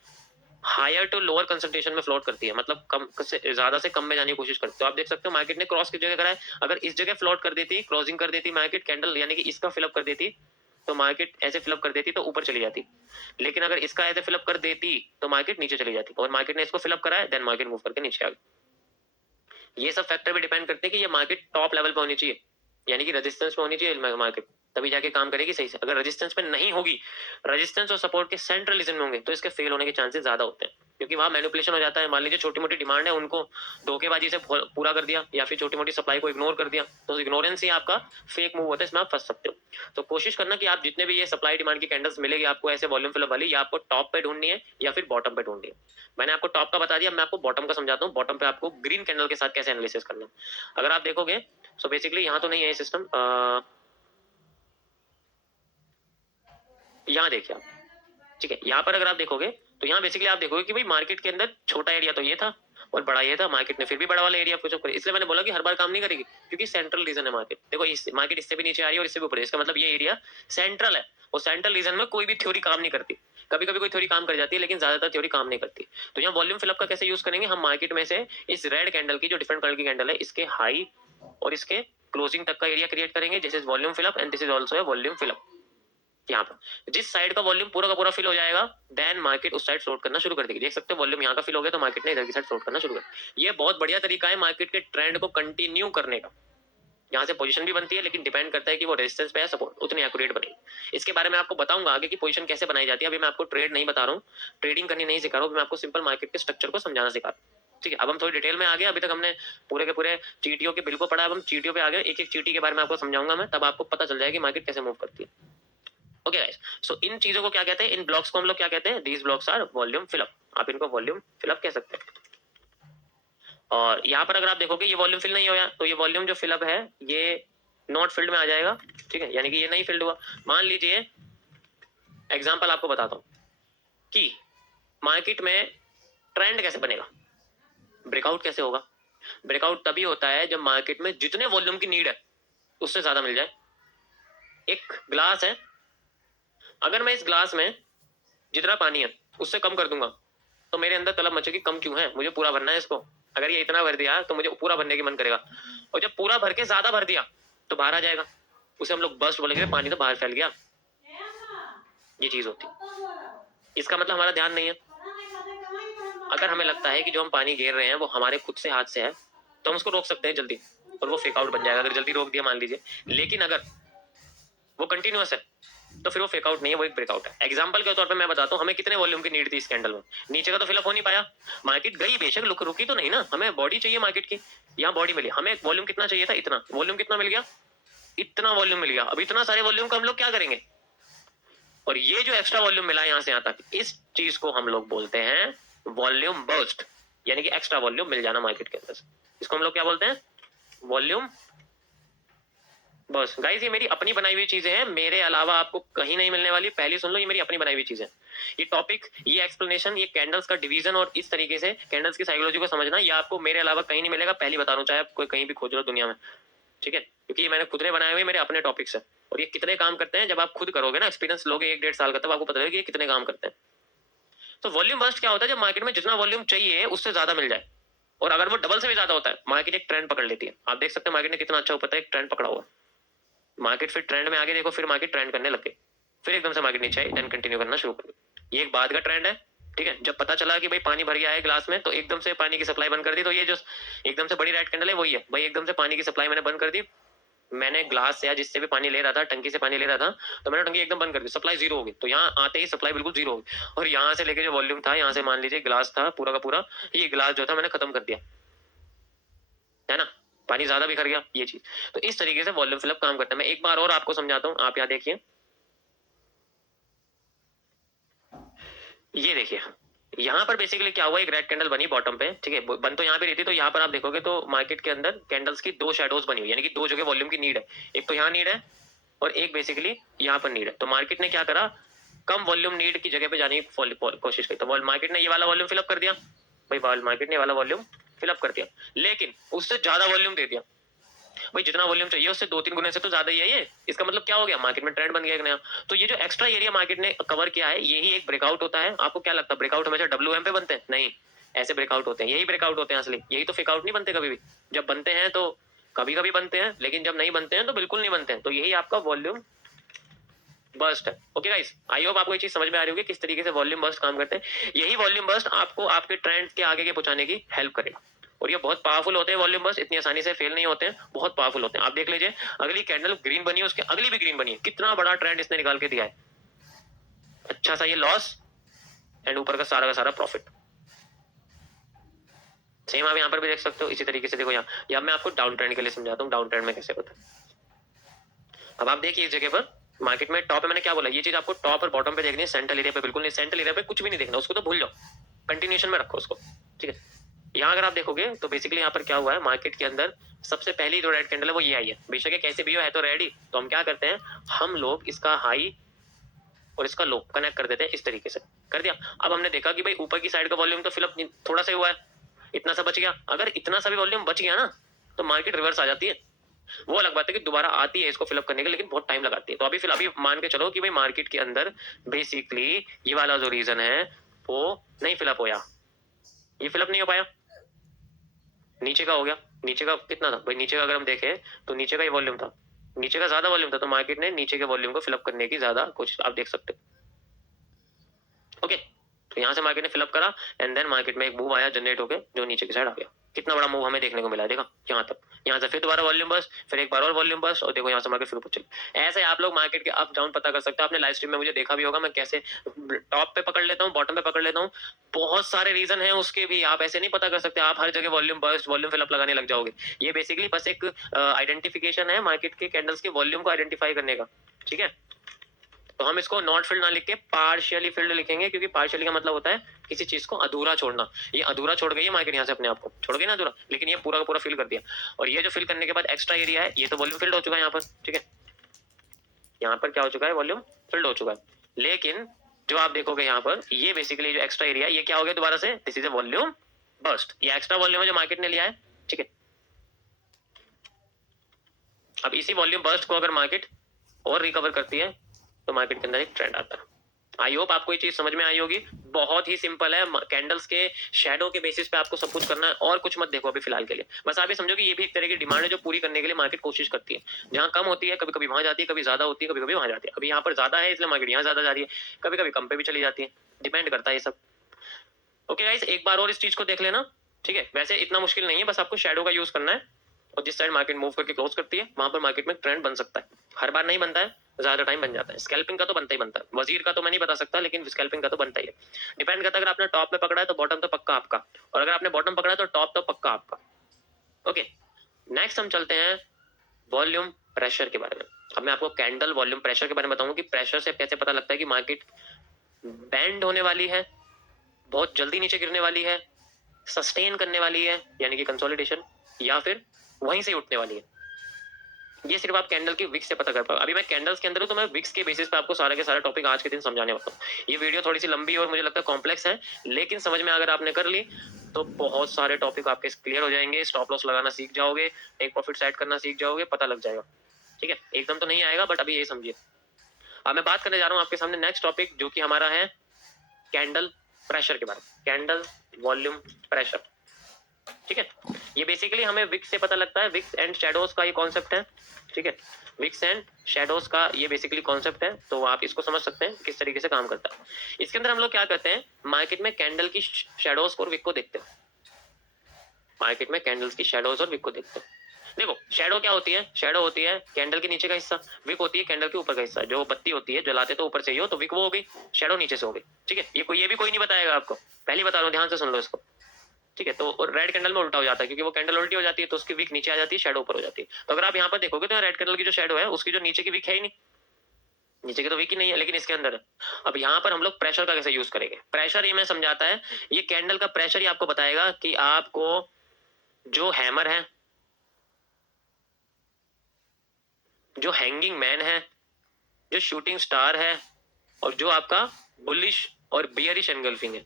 हायर टू लोअर कंसंट्रेशन में फ्लोट करती है, मतलब कम से ज्यादा से कम में जाने की कोशिश करती है। तो आप देख सकते हो मार्केट ने क्रॉस किस जगह करा है। अगर इस जगह फ्लोट कर देती, क्रॉसिंग कर देती मार्केट कैंडल, यानी कि इसका फिलअप कर देती, तो मार्केट ऐसे फिलअप कर देती तो ऊपर चली जाती। लेकिन अगर इसका ऐसे फिलअप कर देती तो मार्केट नीचे चली जाती, और मार्केट ने इसको फिलअप करा है, देन मार्केट मूव करके नीचे आ गई। ये सब फैक्टर भी डिपेंड करते हैं कि ये मार्केट टॉप लेवल पे होनी चाहिए, यानी कि रेजिस्टेंस पे होनी चाहिए मार्केट, तभी जाके काम करेगी सही से। अगर रेजिस्टेंस पे नहीं होगी, रेजिस्टेंस और सपोर्ट के सेंट्रल रीजन में होंगे, तो इसके फेल होने के चांसेस ज्यादा होते हैं, क्योंकि वहां मैनिपुलेशन हो जाता है। मान लीजिए छोटी मोटी डिमांड है, उनको धोखेबाजी से पूरा कर दिया, या फिर छोटी मोटी सप्लाई को इग्नोर कर दिया, तो इग्नोरेंस ही आपका फेक मूव होता है, इसमें आप फंस सकते हो। तो कोशिश करना कि आप जितने भी ये सप्लाई डिमांड की कैंडल्स मिलेगी आपको ऐसे वॉल्यूम फिलअप वाली, या आपको टॉप पे ढूंढनी है या फिर बॉटम पे ढूंढनी है। मैंने आपको टॉप का बता दिया, मैं आपको बॉटम का समझाता हूँ। बॉटम पे आपको ग्रीन कैंडल के साथ कैसे एनालिसिस करना है। अगर आप देखोगे सो बेसिकली यहाँ तो नहीं है सिस्टम, यहाँ देखिए आप, ठीक है। यहाँ पर अगर आप देखोगे तो यहाँ बेसिकली आप देखोगे कि भाई मार्केट के अंदर छोटा एरिया तो ये था और बड़ा ये था, मार्केट ने फिर भी बड़ा वाला एरिया को चुप कर। इसलिए मैंने बोला कि हर बार काम नहीं करेगी, क्योंकि सेंट्रल रीजन है मार्केट। देखो इस मार्केट इससे भी नीचे आ रही है और इससे भी ऊपर है, इसका मतलब ये एरिया सेंट्रल है, और सेंट्रल रीजन में कोई भी थ्योरी काम नहीं करती। कभी कभी कोई थ्योरी काम कर जाती है, लेकिन ज्यादातर थ्योरी काम नहीं करती। तो यहाँ वॉल्यूम फिलअप का कैसे यूज करेंगे हम, मार्केट में से इस रेड कैंडल की जो डिफरेंट कलर की कैंडल है, इसके हाई और इसके क्लोजिंग तक का एरिया क्रिएट करेंगे। This is volume fill up and this is also a volume fill up. यहाँ पर जिस साइड का वॉल्यूम पूरा का पूरा फिल हो जाएगा, देन मार्केट उस साइड फ्लोट करना शुरू कर देगी। देख सकते हो वॉल्यूम यहाँ का फिल हो गया, तो मार्केट ने इधर की साइड फ्लोट करना शुरू कर। ये बहुत बढ़िया तरीका है मार्केट के ट्रेंड को कंटिन्यू करने का। यहाँ से पोजीशन भी बनती है, लेकिन डिपेंड करता है कि वो रेजिस्टेंस पे है सपोर्ट उतनी एक्यूरेट बनेगी। इसके बारे में आपको बताऊंगा आगे की पोजीशन कैसे बनाई जाती है। अभी मैं आपको ट्रेड नहीं बता रहा हूँ, ट्रेडिंग करनी नहीं सिखा रहा हूँ, मैं आपको सिंपल मार्केट के स्ट्रक्चर को समझाना सिखा रहा हूँ। ठीक है, अब हम थोड़ी डिटेल में आ गए। अभी तक हमने पूरे के पूरे चीटियों के बिल को पढ़ा, अब हम चीटियों पे आ गए। एक एक चीटी के बारे में आपको समझाऊंगा मैं, तब आपको पता चल जाएगा कि मार्केट कैसे मूव करती है। ओके गाइस, सो इन चीजों को क्या कहते हैं, इन ब्लॉक्स को हम लोग क्या कहते हैं, these blocks are volume fill up. आप इनको वॉल्यूम फिलअप कह सकते हैं। और यहाँ पर अगर आप देखोगे ये वॉल्यूम फिल नहीं होया, तो ये वॉल्यूम जो फिलअप है ये नॉट फिल्ड में आ जाएगा। ठीक है, यानी कि ये नहीं फिल्ड हुआ। मान लीजिए एग्जांपल आपको बताता हूँ कि मार्केट में ट्रेंड कैसे बनेगा, ब्रेकआउट कैसे होगा। ब्रेकआउट तभी होता है जब मार्केट में जितने वॉल्यूम की नीड है उससे ज्यादा मिल जाए। एक ग्लास है, अगर मैं इस ग्लास में जितना पानी है उससे कम कर दूंगा, तो मेरे अंदर तलब मचेगी कम क्यों है, मुझे पूरा भरना है इसको। अगर ये इतना भर दिया तो मुझे पूरा भरने की मन करेगा, और जब पूरा भर के ज्यादा भर दिया तो बाहर आ जाएगा, उसे हम लोग बस्ट बोलेंगे, पानी तो बाहर फैल गया। ये चीज होती है, इसका मतलब हमारा ध्यान नहीं है। अगर हमें लगता है कि जो हम पानी घेर रहे हैं वो हमारे खुद से हाथ से है, तो हम उसको रोक सकते हैं जल्दी, और वो फेक आउट बन जाएगा। अगर जल्दी रोक दिया मान लीजिए, लेकिन अगर वो कंटिन्यूअस है तो फिर वो फेक आउट नहीं है, वो एक ब्रेकआउट है। एग्जांपल के तौर पे मैं बताता हूँ, हमें कितने वॉल्यूम की नीड थी इस कैंडल में। नीचे का तो फिलअप हो नहीं पाया, मार्केट गई बेशक, रुकी तो नहीं ना, हमें बॉडी चाहिए मार्केट की, यहाँ बॉडी मिली। हमें वॉल्यूम कितना चाहिए था, इतना वॉल्यूम कितना मिल गया, इतना वॉल्यूम मिल गया। अब इतना सारे वॉल्यूम का हम लोग क्या करेंगे, और ये जो एक्स्ट्रा वॉल्यूम मिला यहाँ से यहाँ तक, इस चीज को हम लोग बोलते हैं वॉल्यूम बर्स्ट, यानी कि एक्स्ट्रा वॉल्यूम मिल जाना मार्केट के अंदर। इसको हम लोग क्या बोलते हैं, वॉल्यूम। बस गाइस, ये मेरी अपनी बनाई हुई चीजें हैं, मेरे अलावा आपको कहीं नहीं मिलने वाली। पहले सुन लो, ये मेरी अपनी बनाई हुई चीजें। ये टॉपिक, ये एक्सप्लेनेशन, ये कैंडल्स का डिवीजन और इस तरीके से कैंडल्स की साइकोलॉजी को समझना, ये आपको मेरे अलावा कहीं नहीं मिलेगा। पहली बता रहा हूँ, चाहे आप कोई कहीं भी खोज लो दुनिया में। ठीक है, क्योंकि ये मैंने खुद ने बनाए हुए मेरे अपने टॉपिक्स है, और ये कितने काम करते हैं जब आप खुद करोगे ना, एक्सपीरियंस लोगे 1-1.5 साल का, तब आपको पता लगेगा कि ये कितने काम करते हैं। तो वॉल्यूम बर्स्ट क्या होता है, जब मार्केट में जितना वॉल्यूम चाहिए उससे ज्यादा मिल जाए, और अगर वो डबल से भी ज्यादा होता है, मार्केट एक ट्रेंड पकड़ लेती है। आप देख सकते हैं मार्केट ने कितना अच्छा ऊपर एक ट्रेंड पकड़ा हुआ। मार्केट फिर ट्रेंड में आगे देखो, फिर मार्केट ट्रेंड करने लग गई, फिर एकदम से मार्केट नीचे आई, देन कंटिन्यू करना शुरू कर दी। ये एक बाद का ट्रेंड है। ठीक है, जब पता चला कि भाई पानी भर गया है ग्लास में, तो एकदम से पानी की सप्लाई बंद कर दी। तो ये जो एकदम से बड़ी रेड कैंडल है वही है भाई, एकदम से पानी की सप्लाई मैंने बंद कर दी। मैंने ग्लास से या जिससे भी पानी ले रहा था, टंकी से पानी ले रहा था, तो मैंने टंकी एकदम बंद कर दी, सप्लाई जीरो हो गई। तो यहाँ आते ही सप्लाई बिल्कुल जीरो हो गई, और यहाँ से लेके जो वॉल्यूम था, यहाँ से मान लीजिए ग्लास था पूरा का पूरा, ये ग्लास जो था मैंने खत्म कर दिया, है ना, पानी ज्यादा बिखर गया, ये चीज। तो इस तरीके से वॉल्यूम फिलअप काम करता है। मैं एक बार और आपको समझाता हूँ, आप यहाँ देखिए, ये देखिए, यहाँ पर बेसिकली क्या हुआ, एक रेड कैंडल बनी बॉटम पे, ठीक है, बन तो यहाँ पे रही थी, तो यहाँ पर आप देखोगे तो मार्केट के अंदर कैंडल्स की दो शेडोज बनी हुई, यानी कि दो जगह वॉल्यूम की नीड है, एक तो यहाँ नीड है और एक बेसिकली यहाँ पर नीड है। तो मार्केट ने क्या करा, कम वॉल्यूम नीड की जगह पे जाने की कोशिश की, तो मार्केट ने ये वाला वॉल्यूम फिलअप कर दिया भाई, मार्केट ने वाला वॉल्यूम फिलअप कर दिया, लेकिन उससे ज्यादा वॉल्यूम दे दिया भाई, जितना वॉल्यूम चाहिए उससे 2-3 गुने से तो ज्यादा ही है ये। इसका मतलब क्या हो गया, मार्केट में ट्रेंड बन गया एक नया। तो ये जो एक्स्ट्रा एरिया मार्केट ने कवर किया है, यही एक ब्रेकआउट होता है। आपको क्या लगता है ब्रेकआउट हमेशा WM पे बनते हैं? नहीं, ऐसे ब्रेकआउट होते हैं, यही ब्रेकआउट होते हैं असली, यही तो फेक आउट नहीं बनते कभी भी। जब बनते हैं तो कभी कभी बनते हैं, लेकिन जब नहीं बनते हैं तो बिल्कुल नहीं बनते हैं। तो यही आपका वॉल्यूम बर्स्ट है। ओके गाइस, आई होप आपको ये चीज समझ में आ रही होगी किस तरीके से वॉल्यूम बर्स्ट काम करते हैं। यही वॉल्यूम बर्स्ट आपको आपके ट्रेंड के आगे के पहुंचाने की हेल्प करेगा, और ये बहुत पावरफुल होते हैं वॉल्यूम बर्स्ट, इतनी आसानी से फेल नहीं होते हैं, बहुत पावरफुल होते हैं। आप देख लीजिए, अगली कैंडल ग्रीन बनी है, उसके अगली भी ग्रीन बनी है, कितना बड़ा ट्रेंड इसने निकाल के दिया है। अच्छा सा ये लॉस एंड ऊपर का सारा प्रॉफिट। सेम आप यहाँ पर भी देख सकते हो, इसी तरीके से देखो यहाँ मैं आपको डाउन ट्रेंड के लिए समझाता हूँ, डाउन ट्रेंड में कैसे होता है। अब आप देखिए इस जगह पर मार्केट में टॉप है, मैंने क्या बोला, ये चीज आपको टॉप और बॉटम पे देखनी है, सेंट्रल एरिया पे बिल्कुल नहीं, सेंट्रल एरिया पे कुछ भी नहीं देखना, उसको तो भूल जाओ, कंटिन्यूएशन में रखो उसको, ठीक है। यहाँ अगर आप देखोगे तो बेसिकली यहाँ पर क्या हुआ है, मार्केट के अंदर सबसे पहली जो रेड कैंडल है वो ये आई है, बेशक कैसे भी हो, है तो रेड ही। तो हम क्या करते हैं, हम लोग इसका हाई और इसका लो कनेक्ट कर देते हैं, इस तरीके से कर दिया। अब हमने देखा कि भाई ऊपर की साइड का वॉल्यूम तो फिलअप थोड़ा सा हुआ है, इतना सा बच गया। अगर इतना सा भी वॉल्यूम बच गया ना, तो मार्केट रिवर्स आ जाती है। वो अलग बात है कि दोबारा आती है इसको फिलअप करने के, लेकिन बहुत टाइम लगाती है। तो अभी मान के चलो कि भाई मार्केट के अंदर बेसिकली ये वाला जो रीजन है वो नहीं फिलअप होया, ये फिलअप नहीं हो पाया, नीचे का हो गया। नीचे का कितना था भाई, नीचे का अगर हम देखें तो नीचे का ही वॉल्यूम था, नीचे का ज्यादा वॉल्यूम था, तो मार्केट ने नीचे के वॉल्यूम को फिलअप करने की ज्यादा कोशिश, आप देख सकते हो। ओके, तो यहाँ से मार्केट ने फिलअप करा एंड देन मार्केट में एक मूव आया जनरेट होकर, जो नीचे की साइड आ गया। कितना बड़ा मूव हमें देखने को मिला है, देखा यहाँ तक, यहाँ से फिर दोबारा वॉल्यूम बस, फिर एक बार और वॉल्यूम बस, और देखो यहाँ से मार्केट फिर ऊपर चली। ऐसे आप लोग मार्केट के अप डाउन पता कर सकते हो। आपने लाइव स्ट्रीम में मुझे देखा भी होगा, मैं कैसे टॉप पे पकड़ लेता हूँ, बॉटम पे पकड़ लेता हूँ, बहुत सारे रीजन है उसके भी, आप ऐसे नहीं पता कर सकते, आप हर जगह वॉल्यूम बस्ट वॉल्यूम फिलअप लगाने लग जाओगे। ये बेसिकली बस एक आइडेंटिफिकेशन है मार्केट के कैंडल्स के वॉल्यूम को आइडेंटिफाई करने का, ठीक है। तो हम इसको नॉट फिल्ड ना लिख के पार्शियली फिल्ड लिखेंगे, क्योंकि पार्शियली का मतलब होता है किसी चीज को अधूरा छोड़ना। ये अधूरा छोड़ गई है मार्केट, यहाँ से अपने आप को छोड़ गई ना अधूरा, लेकिन ये पूरा का पूरा फिल कर दिया। और ये जो फिल करने के बाद एक्स्ट्रा एरिया है, ये तो वॉल्यूम फिल्ड हो चुका है यहाँ पर, ठीक है। यहाँ पर क्या हो चुका है, वॉल्यूम फिल्ड हो चुका है। लेकिन जो आप देखोगे यहाँ पर, ये बेसिकली जो एक्स्ट्रा एरिया, ये क्या हो गया दोबारा से, this is a volume burst. ये एक्स्ट्रा वॉल्यूम है जो मार्केट ने लिया है, ठीक है। अब इसी वॉल्यूम बर्स्ट को अगर मार्केट और रिकवर करती है तो मार्केट के अंदर एक ट्रेंड आता है। आई होप आपको ये चीज समझ में आई होगी। बहुत ही सिंपल है, कैंडल्स के शेडो के बेसिस पे आपको सब कुछ करना है, और कुछ मत देखो अभी फिलहाल के लिए। बस आप ये समझो कि ये भी एक तरह की डिमांड है जो पूरी करने के लिए मार्केट कोशिश करती है। जहां कम होती है कभी कभी वहां जाती है, कभी ज्यादा होती है कभी कभी वहां जाती है। अभी यहाँ पर ज्यादा है इसलिए मार्केट यहाँ ज्यादा जा रही है, कभी कभी कम पे भी चली जाती है, डिपेंड करता है ये सब। ओके गाइस, एक बार और इस चीज को देख लेना, ठीक है। वैसे इतना मुश्किल नहीं है, बस आपको शेडो का यूज करना है, और जिस साइड मार्केट मूव करके क्लोज करती है वहां पर मार्केट में ट्रेंड बन सकता है। हर बार नहीं बनता है, ज्यादा टाइम बन जाता है। स्कैल्पिंग का तो बनता ही बनता है, वजीर का तो मैं नहीं बता सकता, लेकिन स्कैल्पिंग का तो बनता ही है। डिपेंड करता है, अगर आपने टॉप पे पकड़ा है तो बॉटम तो पक्का आपका, और अगर आपने बॉटम पकड़ा है तो टॉप तो पक्का आपका। ओके, नेक्स्ट हम चलते हैं वॉल्यूम प्रेशर के बारे में। अब मैं आपको कैंडल वॉल्यूम प्रेशर के बारे में बताऊंगा कि प्रेशर से कैसे पता लगता है कि मार्केट बैंड होने वाली है, बहुत जल्दी नीचे गिरने वाली है, सस्टेन करने वाली है यानी कि कंसोलिडेशन, या फिर वहीं से उठने वाली है। ये सिर्फ आप कैंडल की विक्स से पता कर पाओ। अभी मैं कैंडल्स के अंदर हूं, तो मैं विक्स के बेसिस पे आपको सारे के सारे टॉपिक आज के दिन समझाने वाला हूँ। ये वीडियो थोड़ी सी लंबी और मुझे लगता है कॉम्प्लेक्स है, लेकिन समझ में अगर आपने कर ली तो बहुत सारे टॉपिक आपके क्लियर हो जाएंगे। स्टॉप लॉस लगाना सीख जाओगे, टेक प्रॉफिट सेट करना सीख जाओगे, पता लग जाएगा, ठीक है। एकदम तो नहीं आएगा, बट अभी ये समझिए। अब मैं बात करने जा रहा हूँ आपके सामने नेक्स्ट टॉपिक, जो कि हमारा है कैंडल प्रेशर के बारे में, कैंडल वॉल्यूम प्रेशर, ठीक है। ये बेसिकली हमें विक्स से पता लगता है, विक्स एंड शैडोज का ये कॉन्सेप्ट है, ठीक है। विक्स एंड शैडोज का ये बेसिकली कॉन्सेप्ट है, तो आप इसको समझ सकते हैं किस तरीके से काम करता है। इसके अंदर हम लोग क्या करते हैं, मार्केट में कैंडल की शैडोज और विक को देखते हैं। मार्केट में कैंडल्स की शैडोज और विक को देखते हैं। देखो शैडो क्या होती है, शैडो होती है कैंडल के नीचे का हिस्सा, विक होती है कैंडल के ऊपर का हिस्सा। जो बत्ती होती है जलाते तो ऊपर से ही हो, तो विक वो हो गई, शैडो नीचे से हो गई, ठीक है। ये भी कोई नहीं बताएगा आपको, पहले बता रहा हूँ, ध्यान से सुन लो इसको, ठीक है। तो रेड कैंडल में उल्टा हो जाता है, क्योंकि वो कैंडल उल्टी हो जाती है तो उसकी विक नीचे आ जाती है, शैडो ऊपर हो जाती है। तो अगर आप यहाँ पर देखोगे तो रेड कैंडल की जो शैडो है उसकी जो नीचे की विक है ही नहीं, नीचे की तो वीक ही नहीं है, लेकिन इसके अंदर है। अब यहाँ पर हम लोग प्रेशर का कैसे यूज करेंगे? प्रेशर ये मैं समझाता है, ये कैंडल का प्रेशर ही आपको बताएगा कि आपको जो हैमर है, जो हैंगिंग मैन है, जो शूटिंग स्टार है, और जो आपका बुलिश और बियरिश एनगल्फिंग है,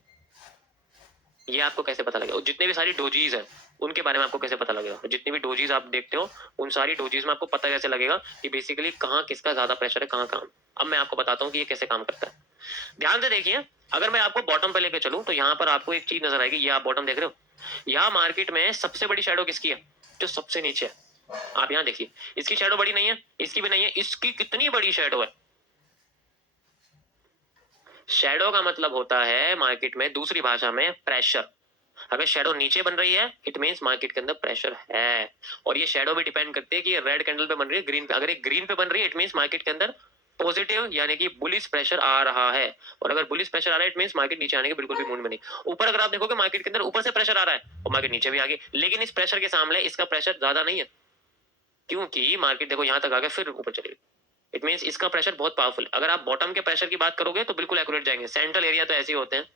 ये आपको कैसे पता लगेगा? और जितने भी सारी डोजीज है उनके बारे में आपको कैसे पता लगेगा? जितनी भी डोजीज आप देखते हो उन सारी डोजीज में आपको पता कैसे लगेगा कि बेसिकली कहाँ किसका ज्यादा प्रेशर है, कहाँ काम। अब मैं आपको बताता हूँ कि ये कैसे काम करता है। ध्यान से देखिए, अगर मैं आपको बॉटम पे लेके चलूं तो यहाँ पर आपको एक चीज नजर आएगी। ये आप बॉटम देख रहे हो, यहाँ मार्केट में सबसे बड़ी शैडो किसकी है? जो सबसे नीचे है। आप यहाँ देखिए, इसकी शैडो बड़ी नहीं है, इसकी भी नहीं है, इसकी कितनी बड़ी शैडो है। शैडो का मतलब होता है मार्केट में दूसरी भाषा में प्रेशर। अगर शैडो नीचे बन रही है इट मींस मार्केट के अंदर प्रेशर है। और ये शैडो भी डिपेंड करती है कि ये रेड कैंडल पे बन रही है, ग्रीन पे। अगर ये ग्रीन पे बन रही है इट मींस मार्केट के अंदर पॉजिटिव यानी कि बुलिश प्रेशर आ रहा है। और अगर बुलिश प्रेशर आ रहा है इट मींस मार्केट नीचे आने के बिल्कुल भी मूड में नहीं। ऊपर अगर आप देखोगे मार्केट के अंदर ऊपर से प्रेशर आ रहा है और मार्केट नीचे भी आ गई, लेकिन इस प्रेशर के सामने इसका प्रेशर ज्यादा नहीं है, क्योंकि मार्केट देखो यहाँ तक आ गया फिर ऊपर चली। इट मींस इसका प्रेशर बहुत पावरफुल। अगर आप बॉटम के प्रेशर की बात करोगे तो बिल्कुल एक्यूरेट जाएंगे। सेंट्रल एरिया तो ऐसे ही होते हैं।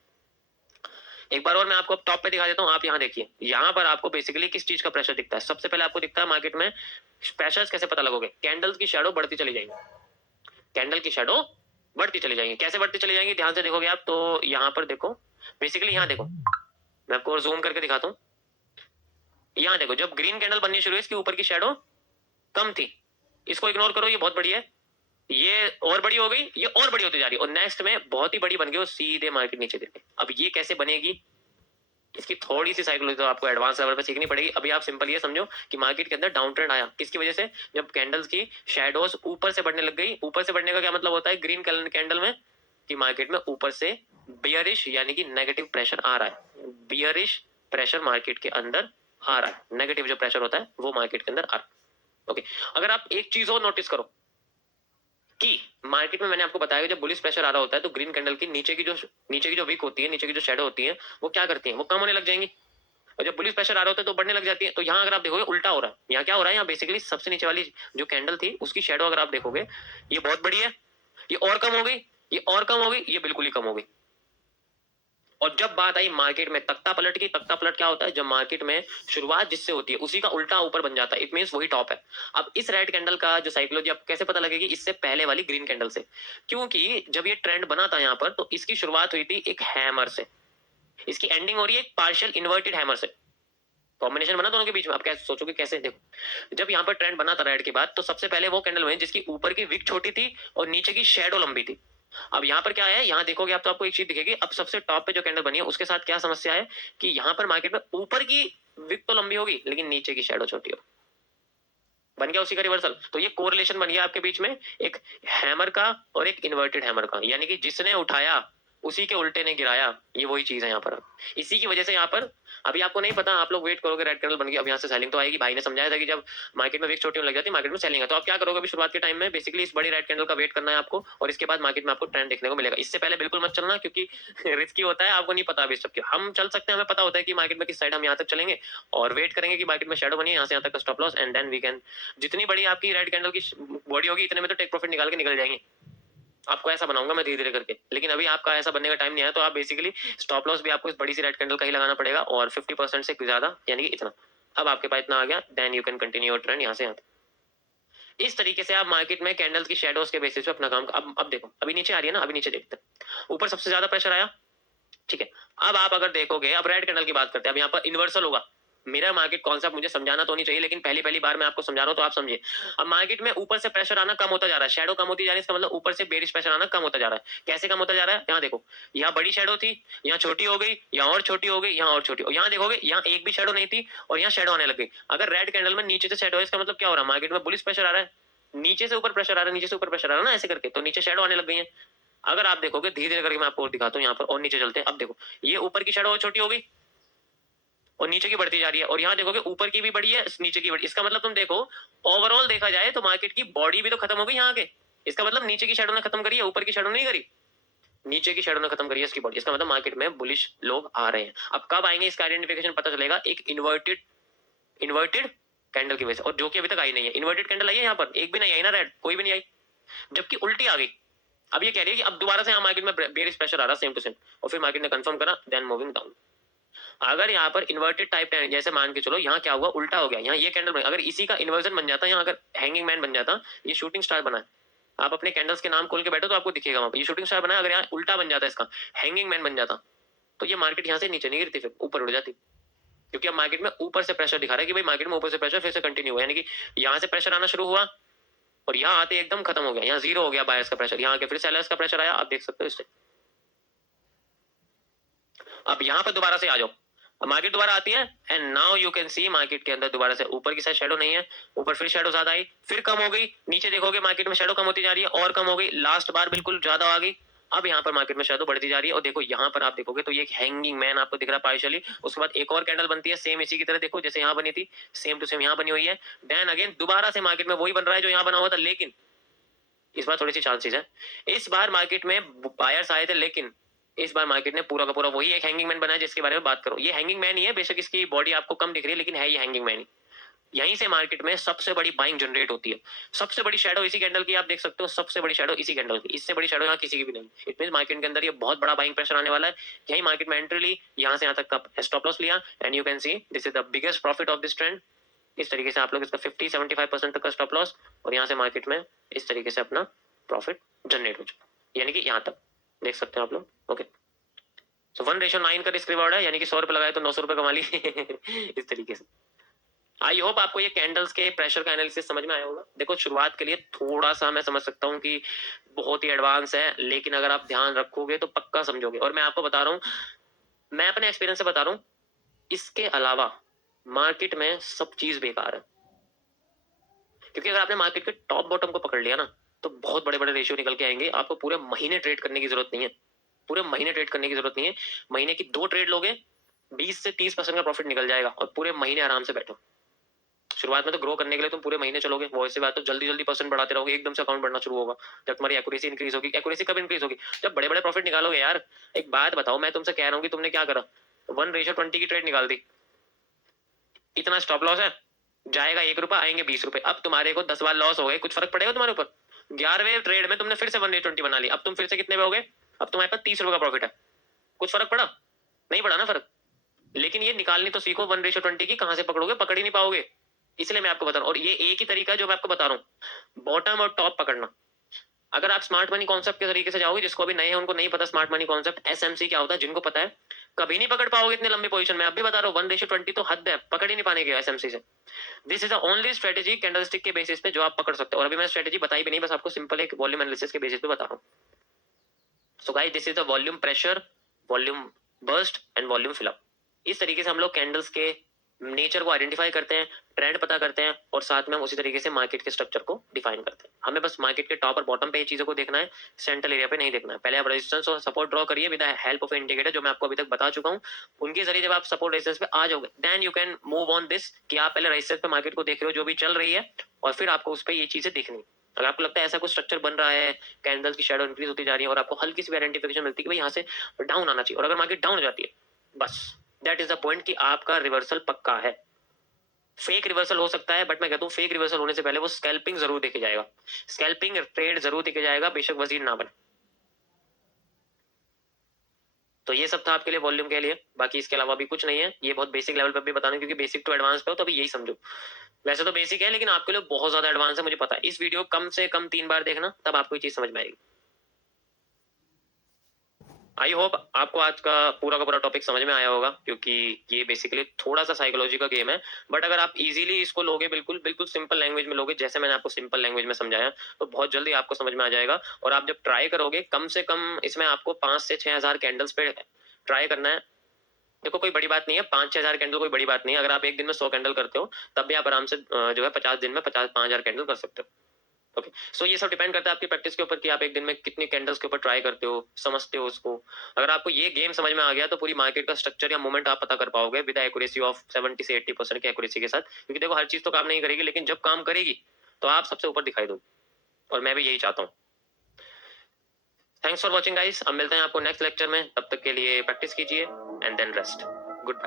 एक बार और मैं आपको टॉप पे दिखा देता हूँ। आप यहाँ देखिए, यहाँ पर आपको बेसिकली किस चीज का प्रेशर दिखता है? सबसे पहले आपको दिखता है मार्केट में प्रेशर कैसे पता लगोगे? कैंडल्स की शैडो बढ़ती चली जाएंगी। कैंडल की शैडो बढ़ती चली जाएंगी। कैसे बढ़ती चली जाएंगी? ध्यान से देखोगे आप तो यहाँ पर देखो, बेसिकली यहाँ देखो, मैं आपको जूम करके दिखाता हूँ। यहाँ देखो, जब ग्रीन कैंडल बननी शुरू हुई इसके ऊपर की शैडो कम थी। इसको इग्नोर करो, ये बहुत बड़ी है। ये और बड़ी हो गई, ये और बड़ी होती जा रही है, और नेक्स्ट में बहुत ही बड़ी बन गई और सीधे मार्केट नीचे गिर गई। अब ये कैसे बनेगी? इसकी थोड़ी सी साइकोलॉजी तो आपको एडवांस लेवल पे सीखनी पड़ेगी। अभी आप सिंपल ये समझो कि मार्केट के अंदर डाउन ट्रेंड आया किसकी वजह से? जब कैंडल्स की शैडोज ऊपर से बढ़ने लग गई। ऊपर से बढ़ने का क्या मतलब होता है ग्रीन कैंडल में? कि मार्केट में ऊपर से बियरिश यानी कि नेगेटिव प्रेशर आ रहा है। बियरिश प्रेशर मार्केट के अंदर आ रहा है। नेगेटिव जो प्रेशर होता है वो मार्केट के अंदर आ रहा है। ओके, अगर आप एक चीज और नोटिस करो कि मार्केट में मैंने आपको बताया कि जब बुलिश प्रेशर आ रहा होता है तो ग्रीन कैंडल की नीचे की जो विक होती है, नीचे की जो शैडो होती है, वो क्या करती है? वो कम होने लग जाएंगी। और जब बुलिश प्रेशर आ रहा होता है तो बढ़ने लग जाती है। तो यहाँ अगर आप देखोगे उल्टा हो रहा है। यहाँ क्या हो रहा है? यहाँ बेसिकली सबसे नीचे वाली जो कैंडल थी उसकी शैडो अगर आप देखोगे ये बहुत बड़ी है, ये और कम हो गई, ये और कम हो गई, ये बिल्कुल ही कम हो गई। और जब बात आई मार्केट में तख्ता पलट की, तख्ता पलट क्या होता है? जब मार्केट में शुरुआत जिससे होती है उसी का उल्टा ऊपर बन जाता है, इट मींस वही टॉप है। अब इस रेड कैंडल का जो साइकोलॉजी आपको कैसे पता लगेगी? इससे पहले वाली ग्रीन कैंडल से। क्योंकि जब ये ट्रेंड बना था यहाँ पर तो इसकी शुरुआत हुई थी एक हैमर से, इसकी एंडिंग हो रही है एक पार्शियल इन्वर्टेड हैमर से। कॉम्बिनेशन बना दोनों के बीच में। आप कैसे सोचोगे? कैसे? देखो, जब यहाँ पर ट्रेंड बना था रेड के बाद तो सबसे पहले वो कैंडल बनी जिसकी ऊपर की विक छोटी थी और नीचे की शेडो लंबी थी। अब यहाँ पर क्या है? यहाँ देखोगे आप तो आपको एक चीज दिखेगी। अब सबसे टॉप पे जो कैंडल बनी है उसके साथ क्या समस्या है कि यहाँ पर मार्केट में ऊपर की विक तो लंबी होगी लेकिन नीचे की शेडो छोटी होगी। बन गया उसी का रिवर्सल। तो ये कोरिलेशन बन गया आपके बीच में एक हैमर का और एक इन्वर्टेड हैमर का, यानी कि जिसने उठाया उसी के उल्टे ने गिराया। ये वही चीज है यहाँ पर। इसी की वजह से यहाँ पर अभी आपको नहीं पता, आप लोग वेट करोगे रेड कैंडल बन गई, अब यहाँ से सेलिंग तो आएगी। भाई ने समझाया था कि जब मार्केट में विक छोटी होने लग जाती है मार्केट में सेलिंग है। तो आप क्या करोगे अभी शुरुआत के टाइम में? बेसिकली इस बड़ी रेड कैंडल का वेट करना है आपको और इसके बाद मार्केट में आपको ट्रेंड देखने को मिलेगा। इससे पहले बिल्कुल मत चलना क्योंकि रिस्की होता है, आपको नहीं पता अभी सब। हम चल सकते हैं, हमें पता होता है कि मार्केट में किस साइड हम यहाँ तक चलेंगे और वेट करेंगे कि मार्केट में शेडो बनी है यहाँ से यहाँ तक का stop loss, and then we can, जितनी बड़ी आपकी रेड कैंडल की बॉडी होगी इतने में तो टेक प्रॉफिट निकाल के निकल जाएंगे। आपको ऐसा बनाऊंगा मैं धीरे धीरे करके, लेकिन अभी आपका ऐसा बनने का टाइम नहीं है। तो आप बेसिकली स्टॉप लॉस भी आपको इस बड़ी सी रेड कैंडल का ही लगाना पड़ेगा और 50% से ज्यादा, यानी कि इतना। अब आपके पास इतना आ गया, then you can continue your trend यहाँ से यहाँ तक। इस तरीके से आप मार्केट में कैंडल्स की शेडोज के बेसिस पे अपना काम। अब देखो, अभी नीचे आ रही है ना, अभी नीचे देखते हैं। ऊपर सबसे ज्यादा प्रेशर आया, ठीक है। अब आप अगर देखोगे, अब रेड कैंडल की बात करते हैं। अब यहाँ पर इन्वर्सल होगा। मेरा मार्केट कॉन्सेप्ट मुझे समझाना तो नहीं चाहिए, लेकिन पहली पहली बार मैं आपको समझा रहा हूं तो आप समझिए। अब मार्केट में ऊपर से प्रेशर आना कम होता जा रहा है, शैडो कम होती जा रही है, इसका मतलब ऊपर से बेरिश प्रेशर आना कम होता जा रहा है। कैसे कम होता जा रहा है? यहाँ देखो, यहाँ बड़ी शैडो थी, यहाँ छोटी हो गई, यहाँ और छोटी हो गई, यहाँ और छोटी, और यहाँ देखोगे यहाँ एक भी शैडो नहीं थी और यहाँ शैडो आने लग गई। अगर रेड कैंडल में नीचे से शैडो है इसका मतलब क्या हो रहा है? मार्केट में बुलिश प्रेशर आ रहा है, नीचे से ऊपर प्रेशर आ रहा है, नीचे से ऊपर प्रेशर आ रहा है ना, ऐसे करके, तो नीचे शैडो आने लग गई है। अगर आप देखोगे धीरे धीरे करके मैं आपको दिखाता हूँ यहाँ पर, और नीचे चलते हैं। अब देखो, ये ऊपर की शैडो छोटी हो गई और नीचे की बढ़ती जा रही है, और यहाँ देखोगे ऊपर की भी बड़ी है, नीचे की बड़ी। इसका मतलब तुम देखो, ओवरऑल देखा जाए तो मार्केट की बॉडी भी तो खत्म हो गई यहाँ के। इसका मतलब नीचे की शैडो ने खत्म करी है, ऊपर की शैडो नहीं करी। नीचे की शैडो ने खत्म करी है इसकी बॉडी। इसका मतलब मार्केट में बुलिश लोग आ रहे हैं। अब कब आएंगे इसका आइडेंटिफिकेशन पता चलेगा, एक इन्वर्टेड इन्वर्टेड कैंडल की वजह से, और जो कि अभी तक आई नहीं है। इन्वर्टेड कैंडल आई है यहाँ पर, एक भी नहीं आई ना रेड, कोई भी नहीं आई, जबकि उल्टी आ गई। अब ये कह रही है कि अब दोबारा से यहाँ मार्केट में बेयरिश प्रेशर आ रहा सेम टू सेम, और फिर मार्केट ने कंफर्म करा, देन मूविंग डाउन। अगर यहाँ पर इन्वर्टेड टाइप जैसे मान के चलो यहाँ क्या हुआ, उल्टा हो गया, यहाँ ये कैंडल अगर इसी का इन्वर्जन बन जाता, यहाँ अगर हैंगिंग मैन बन जाता, ये शूटिंग स्टार बना है, आप अपने कैंडल्स के नाम खोल के बैठो तो आपको दिखेगा वहां पर ये शूटिंग स्टार बना है, अगर यहाँ उल्टा बन जाता इसका हैंगिंग मैन बन जाता, तो ये मार्केट यहाँ से नीचे नहीं गिरती, फिर ऊपर उड़ जाती, क्योंकि अब मार्केट में ऊपर से प्रेशर दिखा रहा है कि भाई मार्केट में ऊपर से प्रेशर फिर से कंटिन्यू हुआ, यानी कि यहाँ से प्रेशर आना शुरू हुआ और यहाँ आते एकदम खत्म हो गया, यहाँ जीरो हो गया बायर्स का प्रेशर, यहाँ आके फिर सेलर्स का प्रेशर आया, आप देख सकते हो इससे। अब यहाँ पर दोबारा से आ जाओ, मार्केट दोबारा आती है and now you can see market के अंदर दोबारा से ऊपर की साइड शेडो नहीं है, ऊपर फिर शेडो ज्यादा आई, फिर कम हो गई, नीचे देखोगे मार्केट में शेडो कम होती जा रही है और कम हो गई, लास्ट बार बिल्कुल ज्यादा आ गई, अब यहाँ पर मार्केट में शेडो बढ़ती जा रही है, और देखो यहाँ पर आप देखोगे तो ये एक हैंगिंग मैन आपको दिख रहा है पार्शियली, उसके बाद एक और कैंडल बनती है सेम इसी की तरह, देखो जैसे यहाँ बनी थी सेम टू सेम यहाँ बनी हुई है, देन अगेन दोबारा से मार्केट में वही बन रहा है जो यहाँ बना हुआ था, लेकिन इस बार थोड़ी सी चांसेस है, इस बार मार्केट में बायर्स आए थे, लेकिन इस बार मार्केट ने पूरा का पूरा वही एक हैंगिंग मैन बनाया जिसके बारे में बात करो, ये हैंगिंग मैन ही है, बेशक इसकी बॉडी आपको कम दिख रही है लेकिन है ये हैंगिंग मैन ही। यहीं से मार्केट में सबसे बड़ी बाइंग जनरेट होती है, सबसे बड़ी शेडो इसी कैंडल की, आप देख सकते हो सबसे बड़ी शेडो इसी कैंडल की, इससे बड़ी शेडो यहाँ किसी की भी नहीं। इट मीन मार्केट के अंदर ये बहुत बड़ा बाइंग प्रेशर आने वाला है, यही मार्केट में एंट्री ली, यहाँ से यहाँ तक का स्टॉप लॉस लिया, and you can see this is the biggest profit of this trend. इस तरीके से आप लोग इसका 50-75% तक का स्टॉप लॉस, और यहाँ से मार्केट में इस तरीके से अपना प्रॉफिट जनरेट हो चुका, यानी कि यहाँ तक देख सकते हैं आप लोग। ओके, सो 1:9 का रिस्क रिवॉर्ड है, यानी कि 100 रुपए लगाए तो 900 रुपए कमा लिए इस तरीके से। आई होप आपको ये कैंडल्स के प्रेशर का एनालिसिस समझ में आया होगा। देखो शुरुआत के लिए थोड़ा सा मैं समझ सकता हूँ कि बहुत ही एडवांस है, लेकिन अगर आप ध्यान रखोगे तो पक्का समझोगे, और मैं आपको बता रहा हूँ, मैं अपने एक्सपीरियंस से बता रहा हूँ, इसके अलावा मार्केट में सब चीज बेकार है, क्योंकि अगर आपने मार्केट के टॉप बॉटम को पकड़ लिया ना तो बहुत बड़े बड़े रेशियो निकल के आएंगे, आपको पूरे महीने ट्रेड करने की जरूरत नहीं है, पूरे महीने ट्रेड करने की जरूरत नहीं है, महीने की 2 ट्रेड लोगे 20 से 30% का प्रॉफिट निकल जाएगा, और पूरे महीने आराम से बैठो। शुरुआत में तो ग्रो करने के लिए तुम पूरे महीने चलोगे, वो ऐसी बात तो जल्दी जल्दी परसेंट बढ़ाते रहोगे, एकदम से अकाउंट बढ़ना शुरू होगा जब तुम्हारी एक्यूरेसी इंक्रीज होगी। एक्यूरेसी कब इंक्रीज होगी? जब बड़े बड़े प्रॉफिट निकालोगे यार। एक बात बताओ, मैं तुमसे कह रहा हूँ कि तुमने क्या करा, 1:20 की ट्रेड निकाल दी, इतना स्टॉप लॉस है, जाएगा 1 रुपया आएंगे 20 रुपए, अब तुम्हारे को 10 बार लॉस हो गए, कुछ फर्क पड़ेगा तुम्हारे ऊपर? 11वें ट्रेड में तुमने फिर से 1:20 बना ली, अब तुम फिर से कितने पे हो गए? अब तुम्हारे पास 30 रुपए का प्रॉफिट है, कुछ फर्क पड़ा? नहीं पड़ा ना फर्क। लेकिन ये निकालनी तो सीखो, 1:20 की कहां से पकड़ोगे, पकड़ ही नहीं पाओगे। इसलिए मैं आपको बता रहा हूँ, और ये एक ही तरीका है जो मैं आपको बता रहा हूँ, बॉटम और टॉप पकड़ना। अगर आप स्मार्ट मनी कॉन्सेप्ट के तरीके से जाओगे, जिसको अभी नए हैं उनको नहीं पता स्मार्ट मनी कॉन्सेप्ट एसएमसी क्या होता है, जिनको पता है कभी नहीं पकड़ पाओगे इतने लंबे पोजीशन में। अब भी बता रहा हूँ 1:20 तो हद है, पकड़ ही नहीं पाने के एसएमसी से। This is the only strategy candlestick के बेसिस पे जो आप पकड़ सकते हो, और अभी मैं स्ट्रेटेजी बताई भी नहीं, बस आपको सिंपल एक वॉल्यूम एनालिसिस के बेसिस पे बता रहा हूँ। So guys, this is the volume pressure, volume burst and volume fill up. इस तरीके से हम लोग कैंडल्स के नेचर को आइडेंटिफाई करते हैं, ट्रेंड पता करते हैं, और साथ में हम उसी तरीके से मार्केट के स्ट्रक्चर को डिफाइन करते हैं। हमें बस मार्केट के टॉप और बॉटम पे ये चीजों को देखना है, सेंट्रल एरिया पे नहीं देखना है। पहले आप रेजिस्टेंस और सपोर्ट ड्रॉ करिए with the help of indicator, जो मैं आपको अभी तक बता चुका हूँ। उनके जरिए जब आप सपोर्ट रेजिस्टेंस पे आ जाओगे, then you can move on this, कि आप पहले रेजिस्टेंस पे मार्केट को देख रहे हो जो भी चल रही है, और फिर आपको उस पर ये चीजें देखनी। अगर आपको लगता है ऐसा कुछ स्ट्रक्चर बन रहा है, कैंडल्स की शेडो इंक्रीज होती जा रही है, और आपको हल्की सी आइडेंटिफिकेशन मिलती है कि भाई यहाँ से डाउन आना चाहिए, और अगर मार्केट डाउन हो जाती है, बस दैट इज द पॉइंट कि आपका रिवर्सल पक्का है। फेक रिवर्सल हो सकता है, बट मैं कहता हूँ फेक रिवर्सल होने से पहले वो स्कैल्पिंग जरूर देखे जाएगा, स्कैल्पिंग ट्रेड जरूर देखे जाएगा, बेशक वजीर ना बने। तो ये सब था आपके लिए वॉल्यूम के लिए, बाकी इसके अलावा भी कुछ नहीं है। ये बहुत बेसिक लेवल पर भी बताना, क्योंकि बेसिक टू एडवांस पे हो तो अभी यही समझो। वैसे तो बेसिक है, लेकिन आपके लिए बहुत ज्यादा एडवांस है, मुझे पता है। इस वीडियो कम से कम 3 बार देखना, तब आपको ये चीज समझ में आएगी। आई होप आपको आज का पूरा टॉपिक समझ में आया होगा, क्योंकि ये बेसिकली थोड़ा सा साइकोलॉजी का गेम है, बट अगर आप इजीली इसको लोगे, बिल्कुल बिल्कुल सिंपल लैंग्वेज में लोगे, जैसे मैंने आपको सिंपल लैंग्वेज में समझाया, तो बहुत जल्दी आपको समझ में आ जाएगा। और आप जब ट्राई करोगे, कम से कम इसमें आपको 5 से 6 हजार कैंडल्स पे ट्राई करना है। देखो कोई बड़ी बात नहीं है, 5-6 हजार कैंडल कोई बड़ी बात नहीं है। अगर आप एक दिन में 100 कैंडल करते हो, तब भी आप आराम से जो है 50 दिन में 5,000 कैंडल कर सकते हो। ओके, सो ये सब डिपेंड करता है आपकी प्रैक्टिस के ऊपर, कि आप एक दिन में कितनी कैंडल्स के ऊपर ट्राई करते हो, समझते हो उसको। अगर आपको ये गेम समझ में आ गया, तो पूरी मार्केट का स्ट्रक्चर या मूवमेंट आप पता कर पाओगे विद एक्यूरेसी ऑफ 70 से 80% की एक्यूरेसी के साथ। क्योंकि देखो हर चीज तो काम नहीं करेगी, लेकिन जब काम करेगी तो आप सबसे ऊपर दिखाई दो, और मैं भी यही चाहता हूँ। थैंक्स फॉर वॉचिंग गाइस, अब मिलते हैं आपको नेक्स्ट लेक्चर में, तब तक के लिए प्रैक्टिस कीजिए and then rest. Good bye.